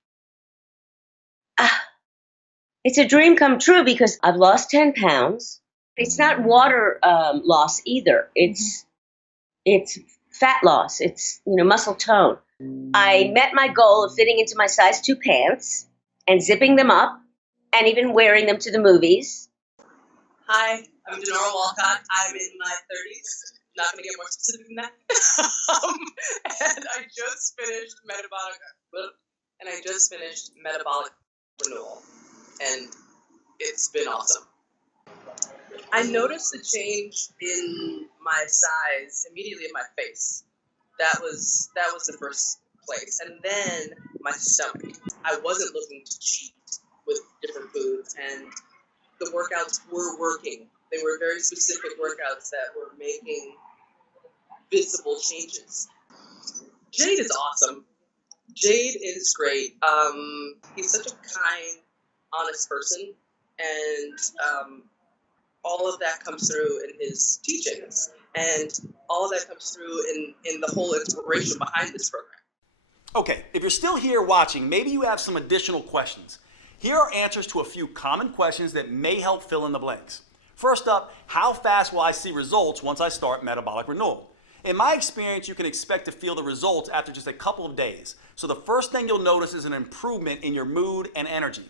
It's a dream come true because I've lost 10 pounds. It's not water loss either. It's fat loss. It's, muscle tone. I met my goal of fitting into my size 2 pants and zipping them up and even wearing them to the movies. Hi, I'm Denora Walcott. I'm in my 30s. Not going to get more specific than that. And I just finished Metabolic Renewal. And it's been awesome. I noticed the change in my size immediately in my face. That was the first place. And then my stomach. I wasn't looking to cheat with different foods, and the workouts were working. They were very specific workouts that were making visible changes. Jade is awesome. Jade is great. He's such a kind, honest person, and all of that comes through in his teachings, and all of that comes through in the whole inspiration behind this program. Okay, if you're still here watching, maybe you have some additional questions. Here are answers to a few common questions that may help fill in the blanks. First up, how fast will I see results once I start Metabolic Renewal? In my experience, you can expect to feel the results after just a couple of days. So the first thing you'll notice is an improvement in your mood and energy.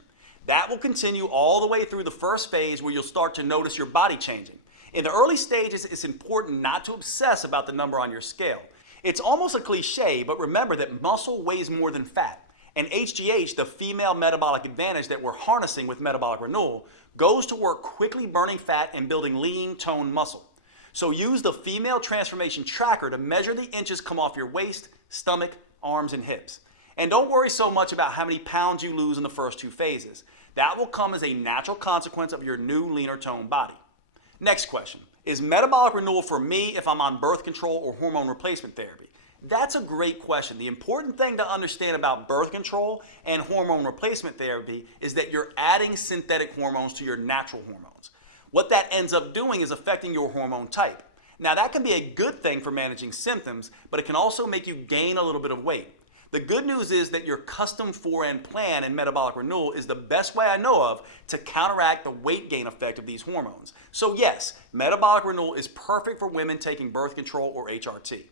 That will continue all the way through the first phase where you'll start to notice your body changing. In the early stages, it's important not to obsess about the number on your scale. It's almost a cliche, but remember that muscle weighs more than fat. And HGH, the female metabolic advantage that we're harnessing with Metabolic Renewal, goes to work quickly burning fat and building lean, toned muscle. So use the female transformation tracker to measure the inches come off your waist, stomach, arms, and hips. And don't worry so much about how many pounds you lose in the first 2 phases. That will come as a natural consequence of your new leaner toned body. Next question, is Metabolic Renewal for me if I'm on birth control or hormone replacement therapy? That's a great question. The important thing to understand about birth control and hormone replacement therapy is that you're adding synthetic hormones to your natural hormones. What that ends up doing is affecting your hormone type. Now that can be a good thing for managing symptoms, but it can also make you gain a little bit of weight. The good news is that your custom 4N plan in Metabolic Renewal is the best way I know of to counteract the weight gain effect of these hormones. So yes, Metabolic Renewal is perfect for women taking birth control or HRT.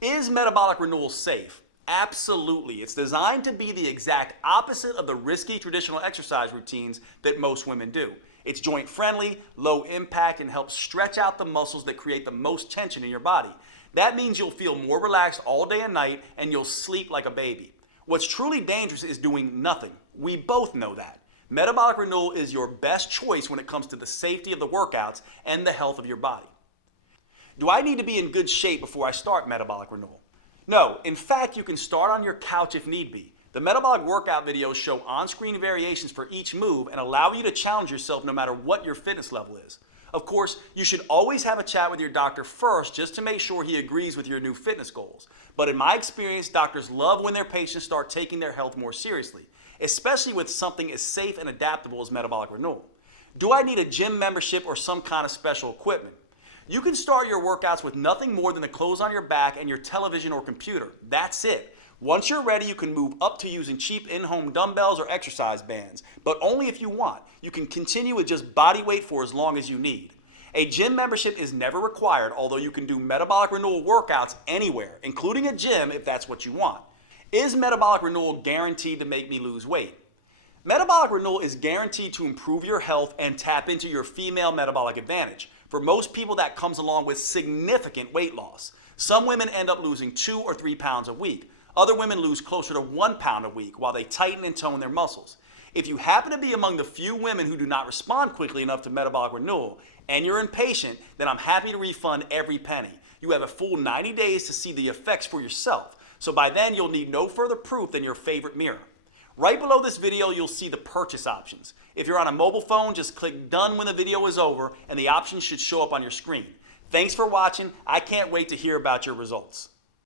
Is Metabolic Renewal safe? Absolutely. It's designed to be the exact opposite of the risky traditional exercise routines that most women do. It's joint friendly, low impact, and helps stretch out the muscles that create the most tension in your body. That means you'll feel more relaxed all day and night, and you'll sleep like a baby. What's truly dangerous is doing nothing. We both know that. Metabolic Renewal is your best choice when it comes to the safety of the workouts and the health of your body. Do I need to be in good shape before I start Metabolic Renewal? No, in fact, you can start on your couch if need be. The metabolic workout videos show on-screen variations for each move and allow you to challenge yourself no matter what your fitness level is. Of course, you should always have a chat with your doctor first just to make sure he agrees with your new fitness goals. But in my experience, doctors love when their patients start taking their health more seriously, especially with something as safe and adaptable as Metabolic Renewal. Do I need a gym membership or some kind of special equipment? You can start your workouts with nothing more than the clothes on your back and your television or computer. That's it. Once you're ready, you can move up to using cheap in-home dumbbells or exercise bands, but only if you want. You can continue with just body weight for as long as you need. A gym membership is never required, although you can do Metabolic Renewal workouts anywhere, including a gym if that's what you want. Is Metabolic Renewal guaranteed to make me lose weight? Metabolic Renewal is guaranteed to improve your health and tap into your female metabolic advantage. For most people, that comes along with significant weight loss. Some women end up losing 2 or 3 pounds a week. Other women lose closer to 1 pound a week while they tighten and tone their muscles. If you happen to be among the few women who do not respond quickly enough to Metabolic Renewal and you're impatient, then I'm happy to refund every penny. You have a full 90 days to see the effects for yourself, so by then you'll need no further proof than your favorite mirror. Right below this video, you'll see the purchase options. If you're on a mobile phone, just click done when the video is over and the options should show up on your screen. Thanks for watching. I can't wait to hear about your results.